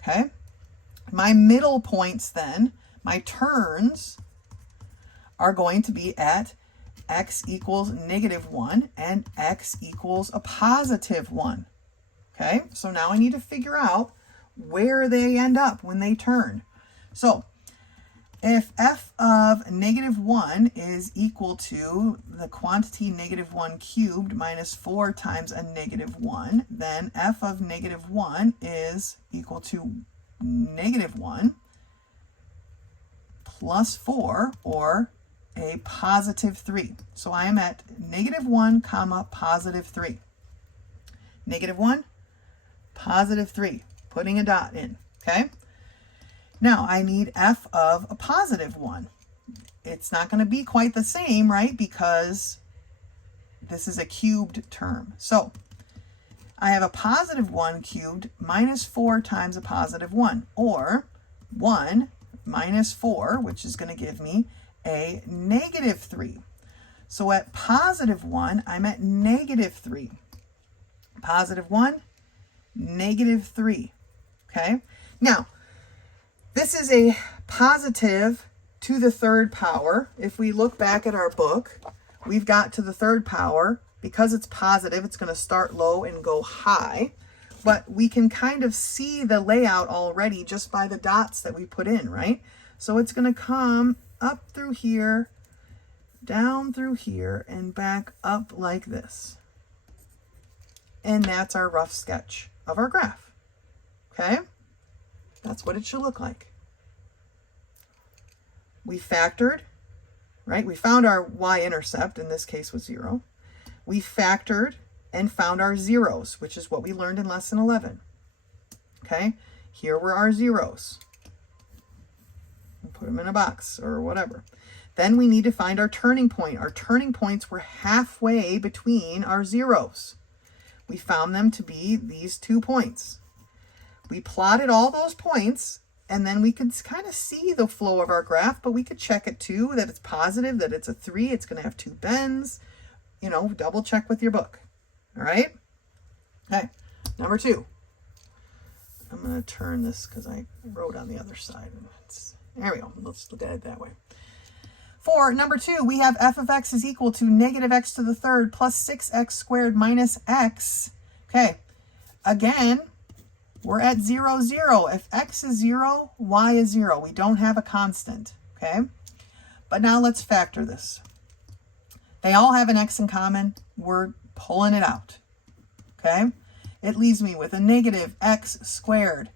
okay? My middle points then, my turns, are going to be at x equals negative 1 and x equals a positive 1, okay? So now I need to figure out where they end up when they turn. So if f of negative 1 is equal to the quantity negative 1 cubed minus 4 times a negative 1, then f of negative 1 is equal to negative 1 plus 4, or a positive 3. So I am at negative 1 comma positive 3. Negative 1, positive 3. Putting a dot in, okay? Now I need f of a positive 1. It's not going to be quite the same, right? Because this is a cubed term. So I have a positive 1 cubed minus 4 times a positive 1, or 1 minus 4, which is going to give me a negative 3. So at positive 1, I'm at negative 3. Positive 1, negative 3. Okay? Now, this is a positive to the third power. If we look back at our book, we've got to the third power. Because it's positive, it's going to start low and go high. But we can kind of see the layout already just by the dots that we put in, right? So it's going to come up through here, down through here, and back up like this. And that's our rough sketch of our graph. Okay? That's what it should look like. We factored, right? We found our y-intercept, in this case was 0. We factored and found our zeros, which is what we learned in lesson 11. Okay? Here were our zeros. We'll put them in a box or whatever. Then we need to find our turning point. Our turning points were halfway between our zeros. We found them to be these 2 points. We plotted all those points, and then we could kind of see the flow of our graph, but we could check it too, that it's positive, that it's a 3, it's going to have 2 bends. You know, double check with your book. All right? Okay, number 2. I'm going to turn this because I wrote on the other side. There we go. Let's look at it that way. For number 2, we have f of x is equal to negative x to the third plus 6x squared minus x. Okay, again, we're at 0, 0. If x is 0, y is 0. We don't have a constant, okay? But now let's factor this. They all have an x in common. We're pulling it out. Okay? It leaves me with a negative x squared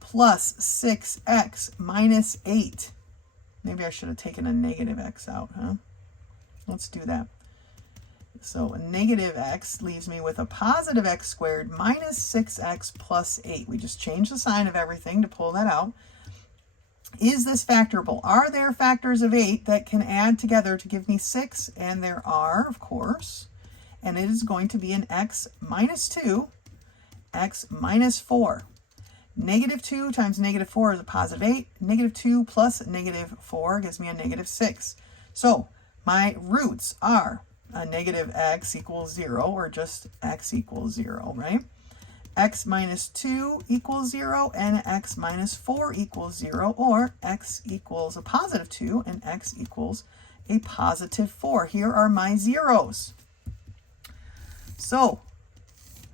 plus 6x minus 8. Maybe I should have taken a negative x out, huh? Let's do that. So a negative x leaves me with a positive x squared minus 6x plus 8. We just changed the sign of everything to pull that out. Is this factorable? Are there factors of 8 that can add together to give me 6? And there are, of course. And it is going to be an x minus 2, x minus 4. Negative 2 times negative 4 is a positive 8. Negative 2 plus negative 4 gives me a negative 6. So my roots are a negative x equals 0, or just x equals 0, right? X minus 2 equals 0, and x minus 4 equals 0, or x equals a positive 2, and x equals a positive 4. Here are my zeros. So,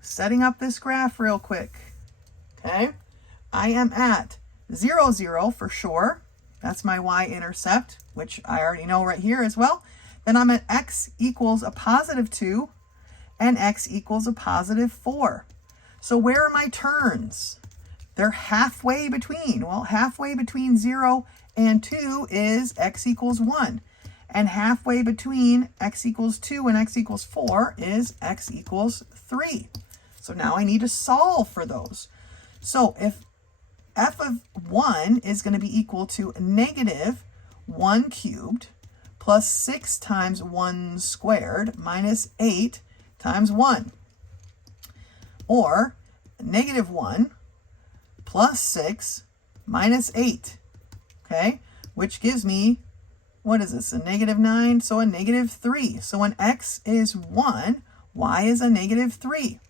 setting up this graph real quick, okay? I am at 0, 0 for sure. That's my y-intercept, which I already know right here as well. Then I'm at x equals a positive 2, and x equals a positive 4. So where are my turns? They're halfway between. Well, halfway between 0 and 2 is x equals 1. And halfway between x equals 2 and x equals 4 is x equals 3. So now I need to solve for those. So if f of 1 is going to be equal to negative 1 cubed plus 6 times 1 squared minus 8 times 1. Or negative 1 plus 6 minus 8, okay? Which gives me, what is this, a negative 9? So a negative 3. So when x is 1, y is a negative 3.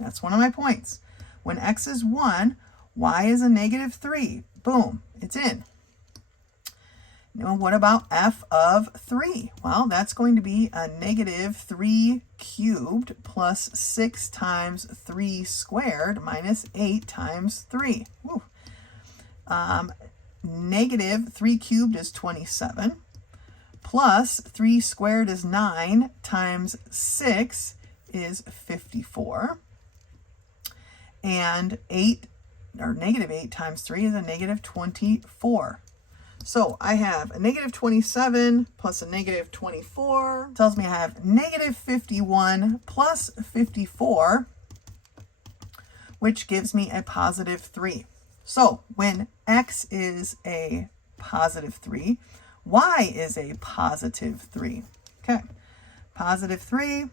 That's one of my points. When x is 1, y is a negative 3. Boom, it's in. Now, what about f of 3? Well, that's going to be a negative 3 cubed plus 6 times 3 squared minus 8 times 3. Woo. Negative 3 cubed is 27, plus 3 squared is 9, times 6 is 54. And 8, or negative 8 times 3 is a negative 24. So I have a negative 27 plus a negative 24. Tells me I have negative 51 plus 54, which gives me a positive 3. So when x is a positive 3, y is a positive 3. Okay, positive 3,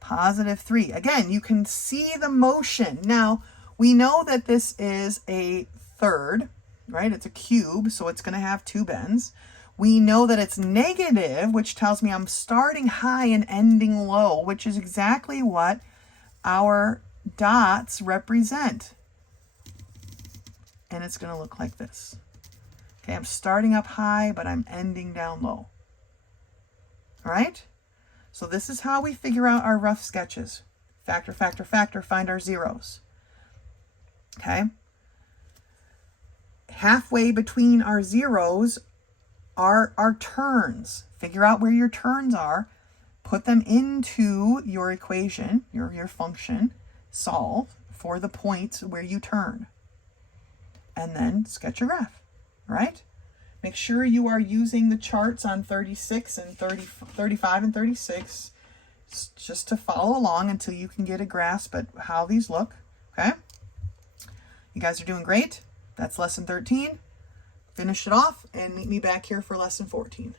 positive 3. Again, you can see the motion. Now, we know that this is a third, right? It's a cube, so it's going to have 2 bends. We know that it's negative, which tells me I'm starting high and ending low, which is exactly what our dots represent. And it's going to look like this. Okay, I'm starting up high, but I'm ending down low. All right? So this is how we figure out our rough sketches. Factor, factor, factor, find our zeros. Okay? Halfway between our zeros are our turns. Figure out where your turns are. Put them into your equation, your function. Solve for the points where you turn. And then sketch a graph, right? Make sure you are using the charts on 36 and 35 and 36 just to follow along until you can get a grasp at how these look, okay? You guys are doing great. That's lesson 13. Finish it off and meet me back here for lesson 14.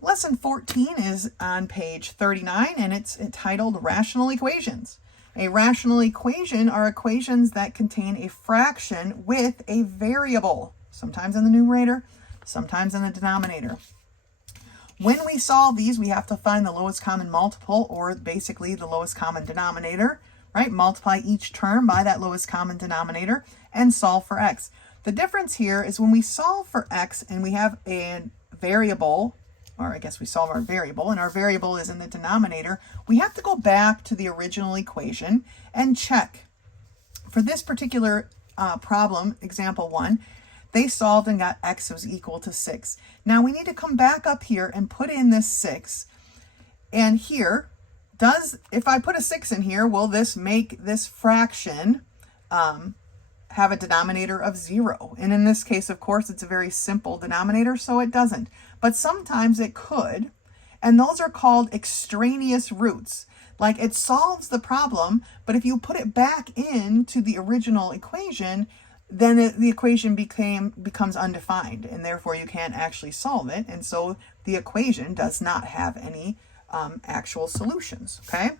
Lesson 14 is on page 39 and it's entitled Rational Equations. A rational equation are equations that contain a fraction with a variable, sometimes in the numerator, sometimes in the denominator. When we solve these, we have to find the lowest common multiple, or basically the lowest common denominator, right? Multiply each term by that lowest common denominator and solve for x. The difference here is when we solve for x and we have a variable, or I guess we solve our variable, and our variable is in the denominator, we have to go back to the original equation and check. For this particular problem, example 1, They solved and got x was equal to 6. Now we need to come back up here and put in this 6. And here, if I put a 6 in here, will this make this fraction have a denominator of 0? And in this case, of course, it's a very simple denominator, so it doesn't. But sometimes it could, and those are called extraneous roots. Like, it solves the problem, but if you put it back into the original equation, then the equation becomes undefined, and therefore you can't actually solve it. And so the equation does not have any actual solutions, okay?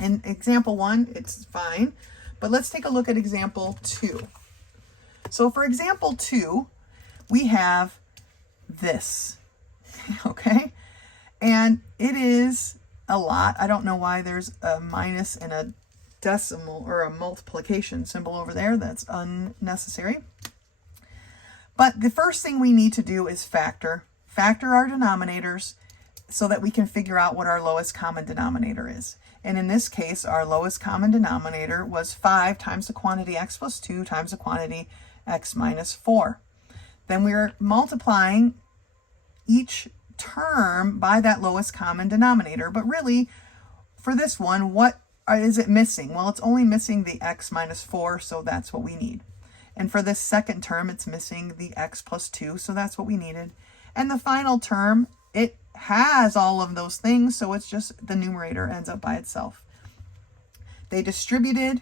In example 1, it's fine, but let's take a look at example 2. So for example 2, we have this, okay? And it is a lot. I don't know why there's a minus and a decimal or a multiplication symbol over there. That's unnecessary. But the first thing we need to do is factor our denominators so that we can figure out what our lowest common denominator is. And in this case, our lowest common denominator was 5 times the quantity x plus 2 times the quantity x minus 4. Then we're multiplying each term by that lowest common denominator. But really, for this one, what is it missing? Well, it's only missing the x minus 4, so that's what we need. And for this second term, it's missing the x plus 2, so that's what we needed. And the final term, it has all of those things, so it's just the numerator ends up by itself. They distributed.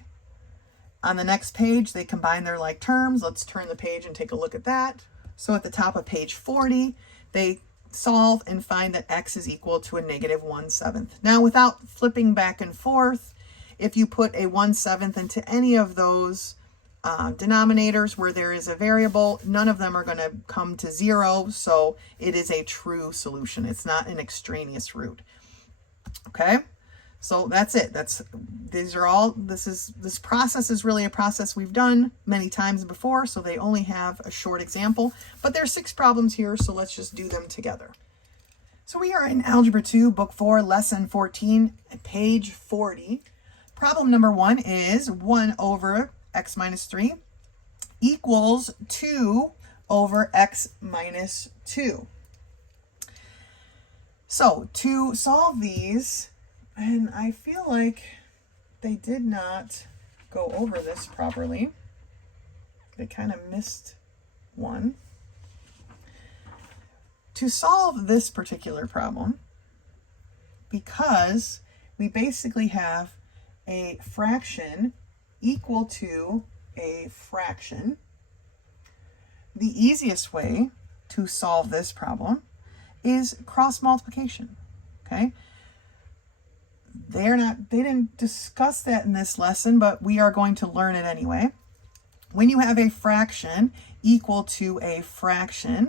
On the next page, they combine their like terms. Let's turn the page and take a look at that. So at the top of page 40, they solve and find that x is equal to a negative 1/7. Now, without flipping back and forth, if you put a 1/7 into any of those denominators where there is a variable, none of them are going to come to 0, so it is a true solution. It's not an extraneous root. Okay, so that's it. This process is really a process we've done many times before, so they only have a short example, but there's 6 problems here, so let's just do them together. So we are in Algebra 2, Book 4, Lesson 14, page 40. Problem number 1 is 1 over x minus 3 equals 2 over x minus 2. So to solve these, and I feel like they did not go over this properly. They kind of missed one. To solve this particular problem, because we basically have a fraction equal to a fraction, the easiest way to solve this problem is cross multiplication. Okay? They didn't discuss that in this lesson, but we are going to learn it anyway. When you have a fraction equal to a fraction,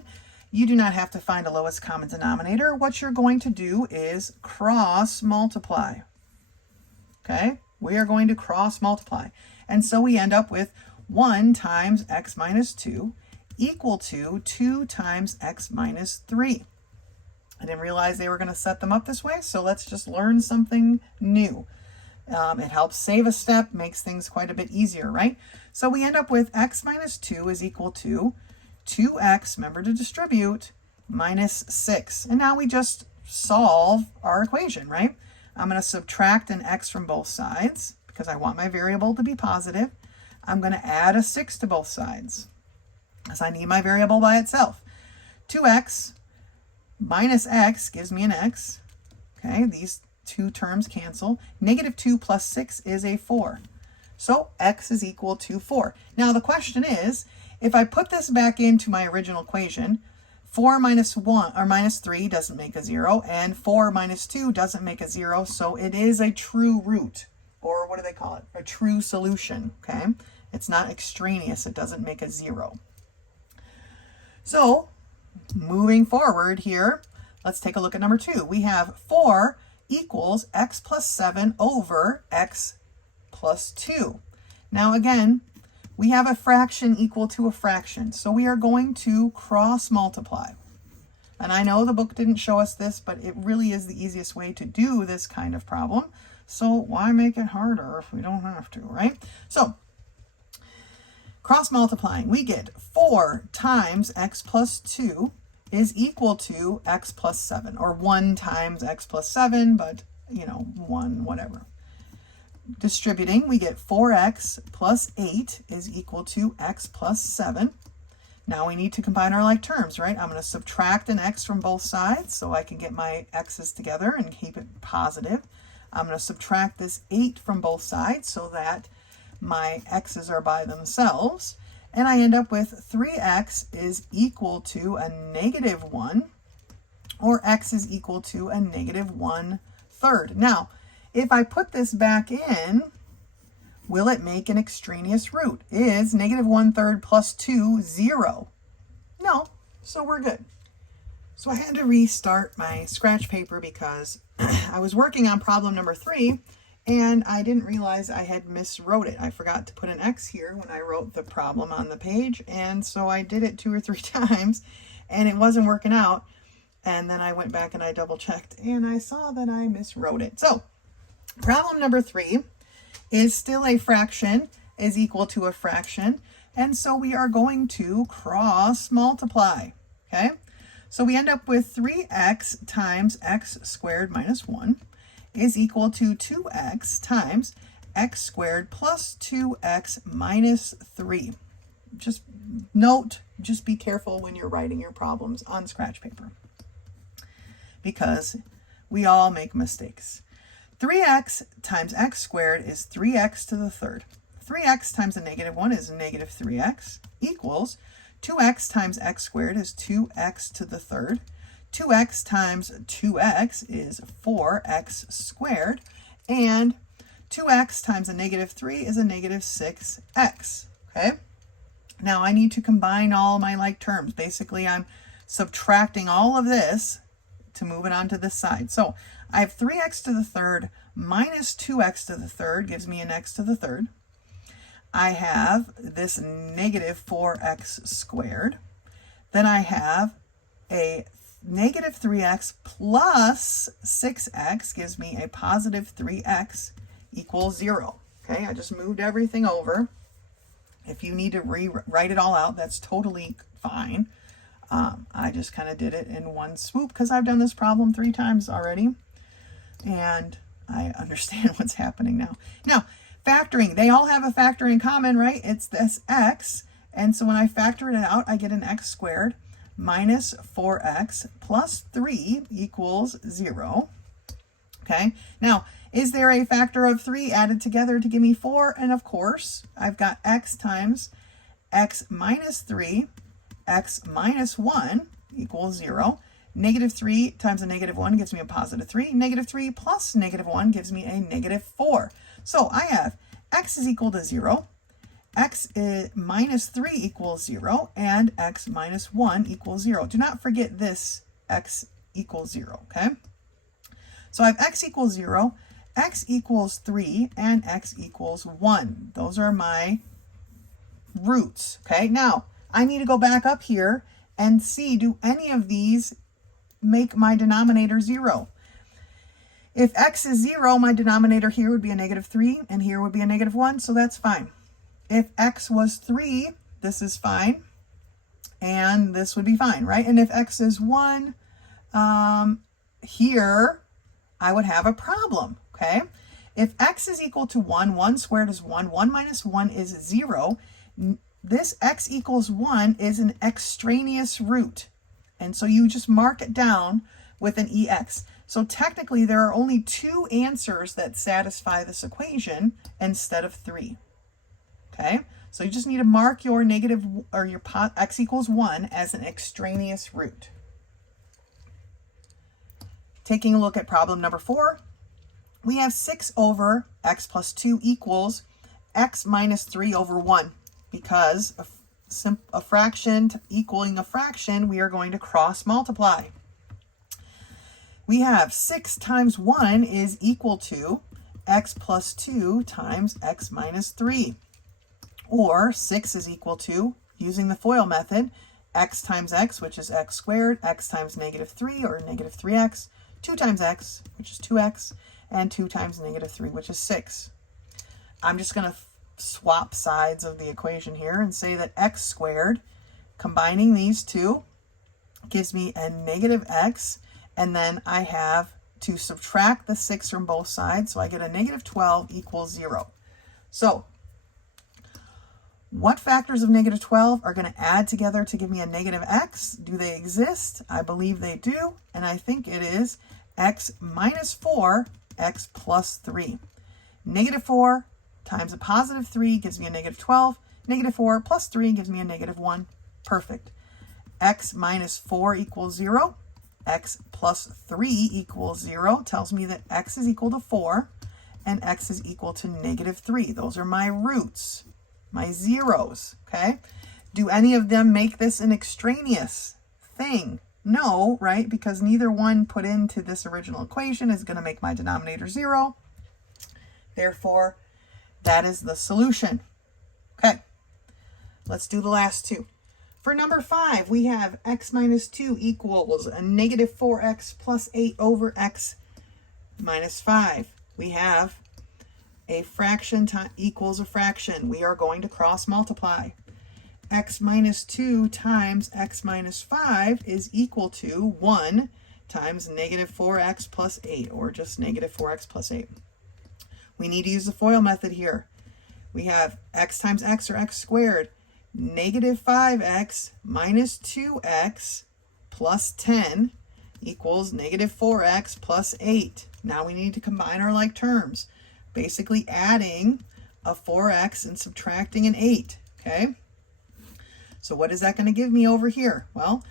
you do not have to find a lowest common denominator. What you're going to do is cross multiply. Okay? We are going to cross multiply. And so we end up with 1 times x minus 2 equal to 2 times x minus 3. I didn't realize they were going to set them up this way, so let's just learn something new. It helps save a step, makes things quite a bit easier, right? So we end up with x minus 2 is equal to 2x, remember to distribute, minus 6. And now we just solve our equation, right? I'm going to subtract an x from both sides because I want my variable to be positive. I'm going to add a 6 to both sides because I need my variable by itself. 2x minus x gives me an x. Okay, these two terms cancel. Negative 2 plus 6 is a 4. So x is equal to 4. Now the question is, if I put this back into my original equation, 4 minus 1 or minus 3 doesn't make a 0, and 4 minus 2 doesn't make a 0, so it is a true root, or what do they call it? A true solution, okay? It's not extraneous, it doesn't make a 0. So, moving forward here, let's take a look at number 2. We have 4 equals x plus 7 over x plus 2. Now again, we have a fraction equal to a fraction, so we are going to cross multiply. And I know the book didn't show us this, but it really is the easiest way to do this kind of problem. So why make it harder if we don't have to, right? So Cross multiplying, we get 4 times x plus 2 is equal to x plus 7, or 1 times x plus 7, but, 1, whatever. Distributing, we get 4x plus 8 is equal to x plus 7. Now we need to combine our like terms, right? I'm going to subtract an x from both sides so I can get my x's together and keep it positive. I'm going to subtract this 8 from both sides so that my x's are by themselves. And I end up with 3x is equal to a negative 1, or x is equal to a negative 1/3. Now, if I put this back in, will it make an extraneous root? Is negative 1/3 plus 2 0? No, so we're good. So I had to restart my scratch paper because I was working on problem number 3 and I didn't realize I had miswrote it. I forgot to put an X here when I wrote the problem on the page, and so I did it 2 or 3 times and it wasn't working out. And then I went back and I double checked and I saw that I miswrote it. So problem number 3 is still a fraction is equal to a fraction. And so we are going to cross multiply, okay? So we end up with 3x times x squared minus 1 is equal to 2x times x squared plus 2x minus 3. Just note, just be careful when you're writing your problems on scratch paper, because we all make mistakes. 3x times x squared is 3x to the third. 3x times a negative 1 is negative 3x equals 2x times x squared is 2x to the third. 2x times 2x is 4x squared. And 2x times a negative 3 is a negative 6x. Okay? Now I need to combine all my like terms. Basically, I'm subtracting all of this to move it onto this side. So I have 3x to the third minus 2x to the third gives me an x to the third. I have this negative 4x squared. Then I have a negative 3x plus 6x gives me a positive 3x equals 0. Okay, I just moved everything over. If you need to rewrite it all out, that's totally fine. I just kind of did it in one swoop because I've done this problem 3 times already. And I understand what's happening now. Now, factoring, they all have a factor in common, right? It's this x. And so when I factor it out, I get an x squared minus 4x plus 3 equals 0. Okay, now, is there a factor of 3 added together to give me 4? And of course, I've got x times x minus 3, x minus 1 equals 0. Negative 3 times a negative 1 gives me a positive 3. Negative 3 plus negative 1 gives me a negative 4. So I have x is equal to 0. X is minus 3 equals 0, and x minus 1 equals 0. Do not forget this x equals 0, okay? So I have x equals 0, x equals 3, and x equals 1. Those are my roots, okay? Now, I need to go back up here and see, do any of these make my denominator 0? If x is 0, my denominator here would be a negative 3, and here would be a negative 1, so that's fine. If x was 3, this is fine, and this would be fine, right? And if x is 1, here I would have a problem, okay? If x is equal to 1, 1 squared is 1, 1 minus 1 is 0. This x equals 1 is an extraneous root, and so you just mark it down with an EX. So technically there are only 2 answers that satisfy this equation instead of 3. Okay, so you just need to mark your negative or your x equals 1 as an extraneous root. Taking a look at problem number 4, we have 6 over x plus 2 equals x minus 3 over 1. Because a fraction equaling a fraction, we are going to cross multiply. We have 6 times 1 is equal to x plus 2 times x minus 3. Or 6 is equal to, using the FOIL method, x times x, which is x squared, x times negative 3, or negative 3x, 2 times x, which is 2x, and 2 times negative 3, which is 6. I'm just going to swap sides of the equation here and say that x squared, combining these two, gives me a negative x, and then I have to subtract the 6 from both sides, so I get a negative 12 equals 0. So what factors of negative 12 are going to add together to give me a negative x? Do they exist? I believe they do, and I think it is x minus 4, x plus 3. Negative 4 times a positive 3 gives me a negative 12. Negative 4 plus 3 gives me a negative 1. Perfect. X minus 4 equals 0. X plus 3 equals 0 tells me that x is equal to 4 and x is equal to negative 3. Those are my roots, my zeros, okay? Do any of them make this an extraneous thing? No, right? Because neither one put into this original equation is going to make my denominator 0. Therefore, that is the solution. Okay, let's do the last two. For number 5, we have x minus 2 equals a negative 4x plus 8 over x minus 5. We have a fraction equals a fraction. We are going to cross multiply. X minus 2 times x minus 5 is equal to 1 times negative 4x plus 8, or just negative 4x plus 8. We need to use the FOIL method here. We have x times x, or x squared. Negative 5x minus 2x plus 10 equals negative 4x plus 8. Now we need to combine our like terms, basically adding a 4x and subtracting an 8, okay? So what is that going to give me over here? Well,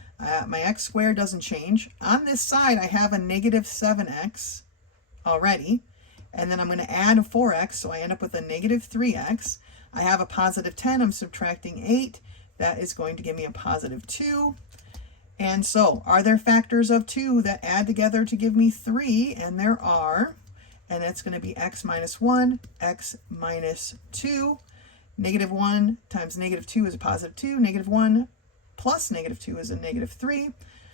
my x squared doesn't change. On this side, I have a negative 7x already, and then I'm going to add a 4x, so I end up with a negative 3x. I have a positive 10, I'm subtracting 8. That is going to give me a positive 2. And so, are there factors of 2 that add together to give me 3? And there are. And it's going to be x minus 1, x minus 2. Negative 1 times negative 2 is a positive 2. Negative 1 plus negative 2 is a negative 3.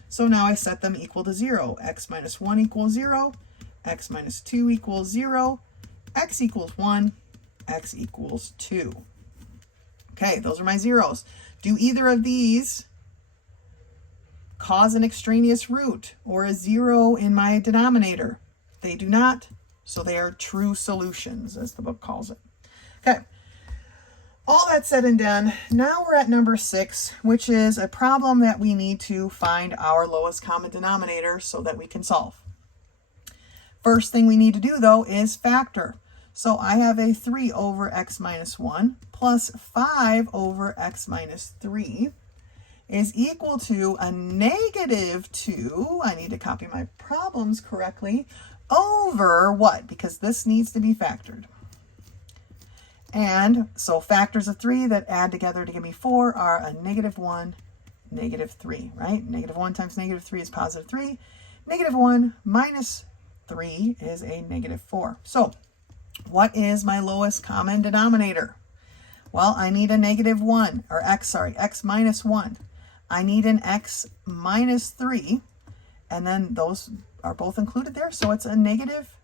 So now I set them equal to 0. X minus 1 equals 0. X minus 2 equals 0. X equals 1. X equals 2. Okay, those are my zeros. Do either of these cause an extraneous root or a 0 in my denominator? They do not, so they are true solutions, as the book calls it. Okay, all that said and done, now we're at number 6, which is a problem that we need to find our lowest common denominator so that we can solve. First thing we need to do, though, is factor. So I have a 3 over x minus 1 plus 5 over x minus 3 is equal to a negative 2. I need to copy my problems correctly. Over what? Because this needs to be factored. And so factors of 3 that add together to give me 4 are a negative 1, negative 3, right? Negative 1 times negative 3 is positive 3. Negative 1 minus 3 is a negative 4. So what is my lowest common denominator? Well, I need a negative 1, or x minus 1. I need an x minus 3, and then those are both included there. So it's a negative,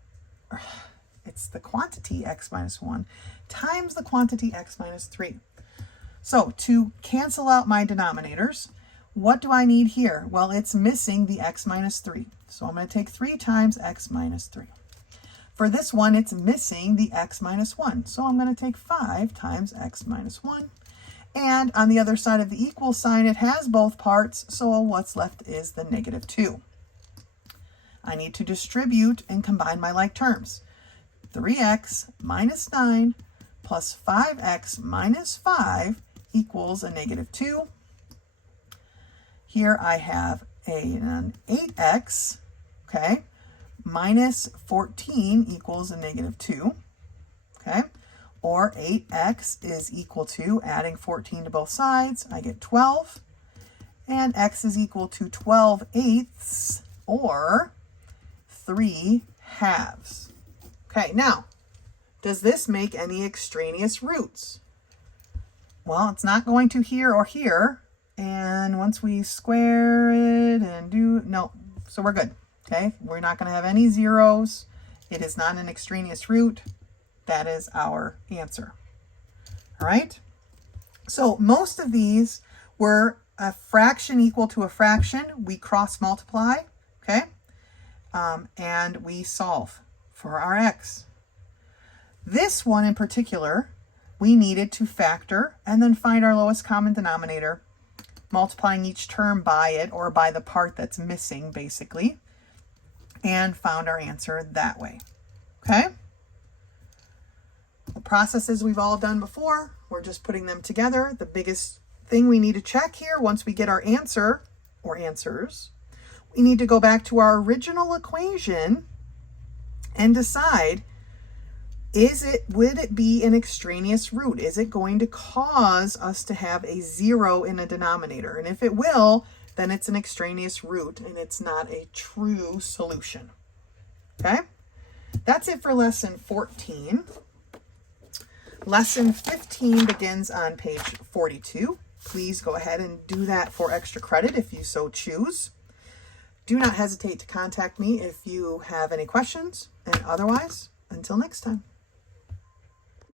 it's the quantity x minus 1 times the quantity x minus 3. So to cancel out my denominators, what do I need here? Well, it's missing the x minus 3. So I'm going to take 3 times x minus 3. For this one, it's missing the x minus 1. So I'm going to take 5 times x minus 1. And on the other side of the equal sign, it has both parts. So what's left is the negative 2. I need to distribute and combine my like terms. 3x minus 9 plus 5x minus 5 equals a negative 2. Here I have an 8x, okay? Minus 14 equals a negative 2, okay? Or 8x is equal to, adding 14 to both sides, I get 12. And x is equal to 12/8, or 3/2. Okay, now, does this make any extraneous roots? Well, it's not going to here or here. And once we square it and no, so we're good. Okay, we're not going to have any zeros. It is not an extraneous root. That is our answer. All right. So most of these were a fraction equal to a fraction. We cross multiply, okay? And we solve for our x. This one in particular, we needed to factor and then find our lowest common denominator, multiplying each term by it or by the part that's missing, basically, and found our answer that way, okay? The processes we've all done before, we're just putting them together. The biggest thing we need to check here, once we get our answer or answers, we need to go back to our original equation and decide, would it be an extraneous root? Is it going to cause us to have a 0 in a denominator? And if it will, then it's an extraneous root and it's not a true solution. Okay? That's it for lesson 14. Lesson 15 begins on page 42. Please go ahead and do that for extra credit if you so choose. Do not hesitate to contact me if you have any questions. And otherwise, until next time.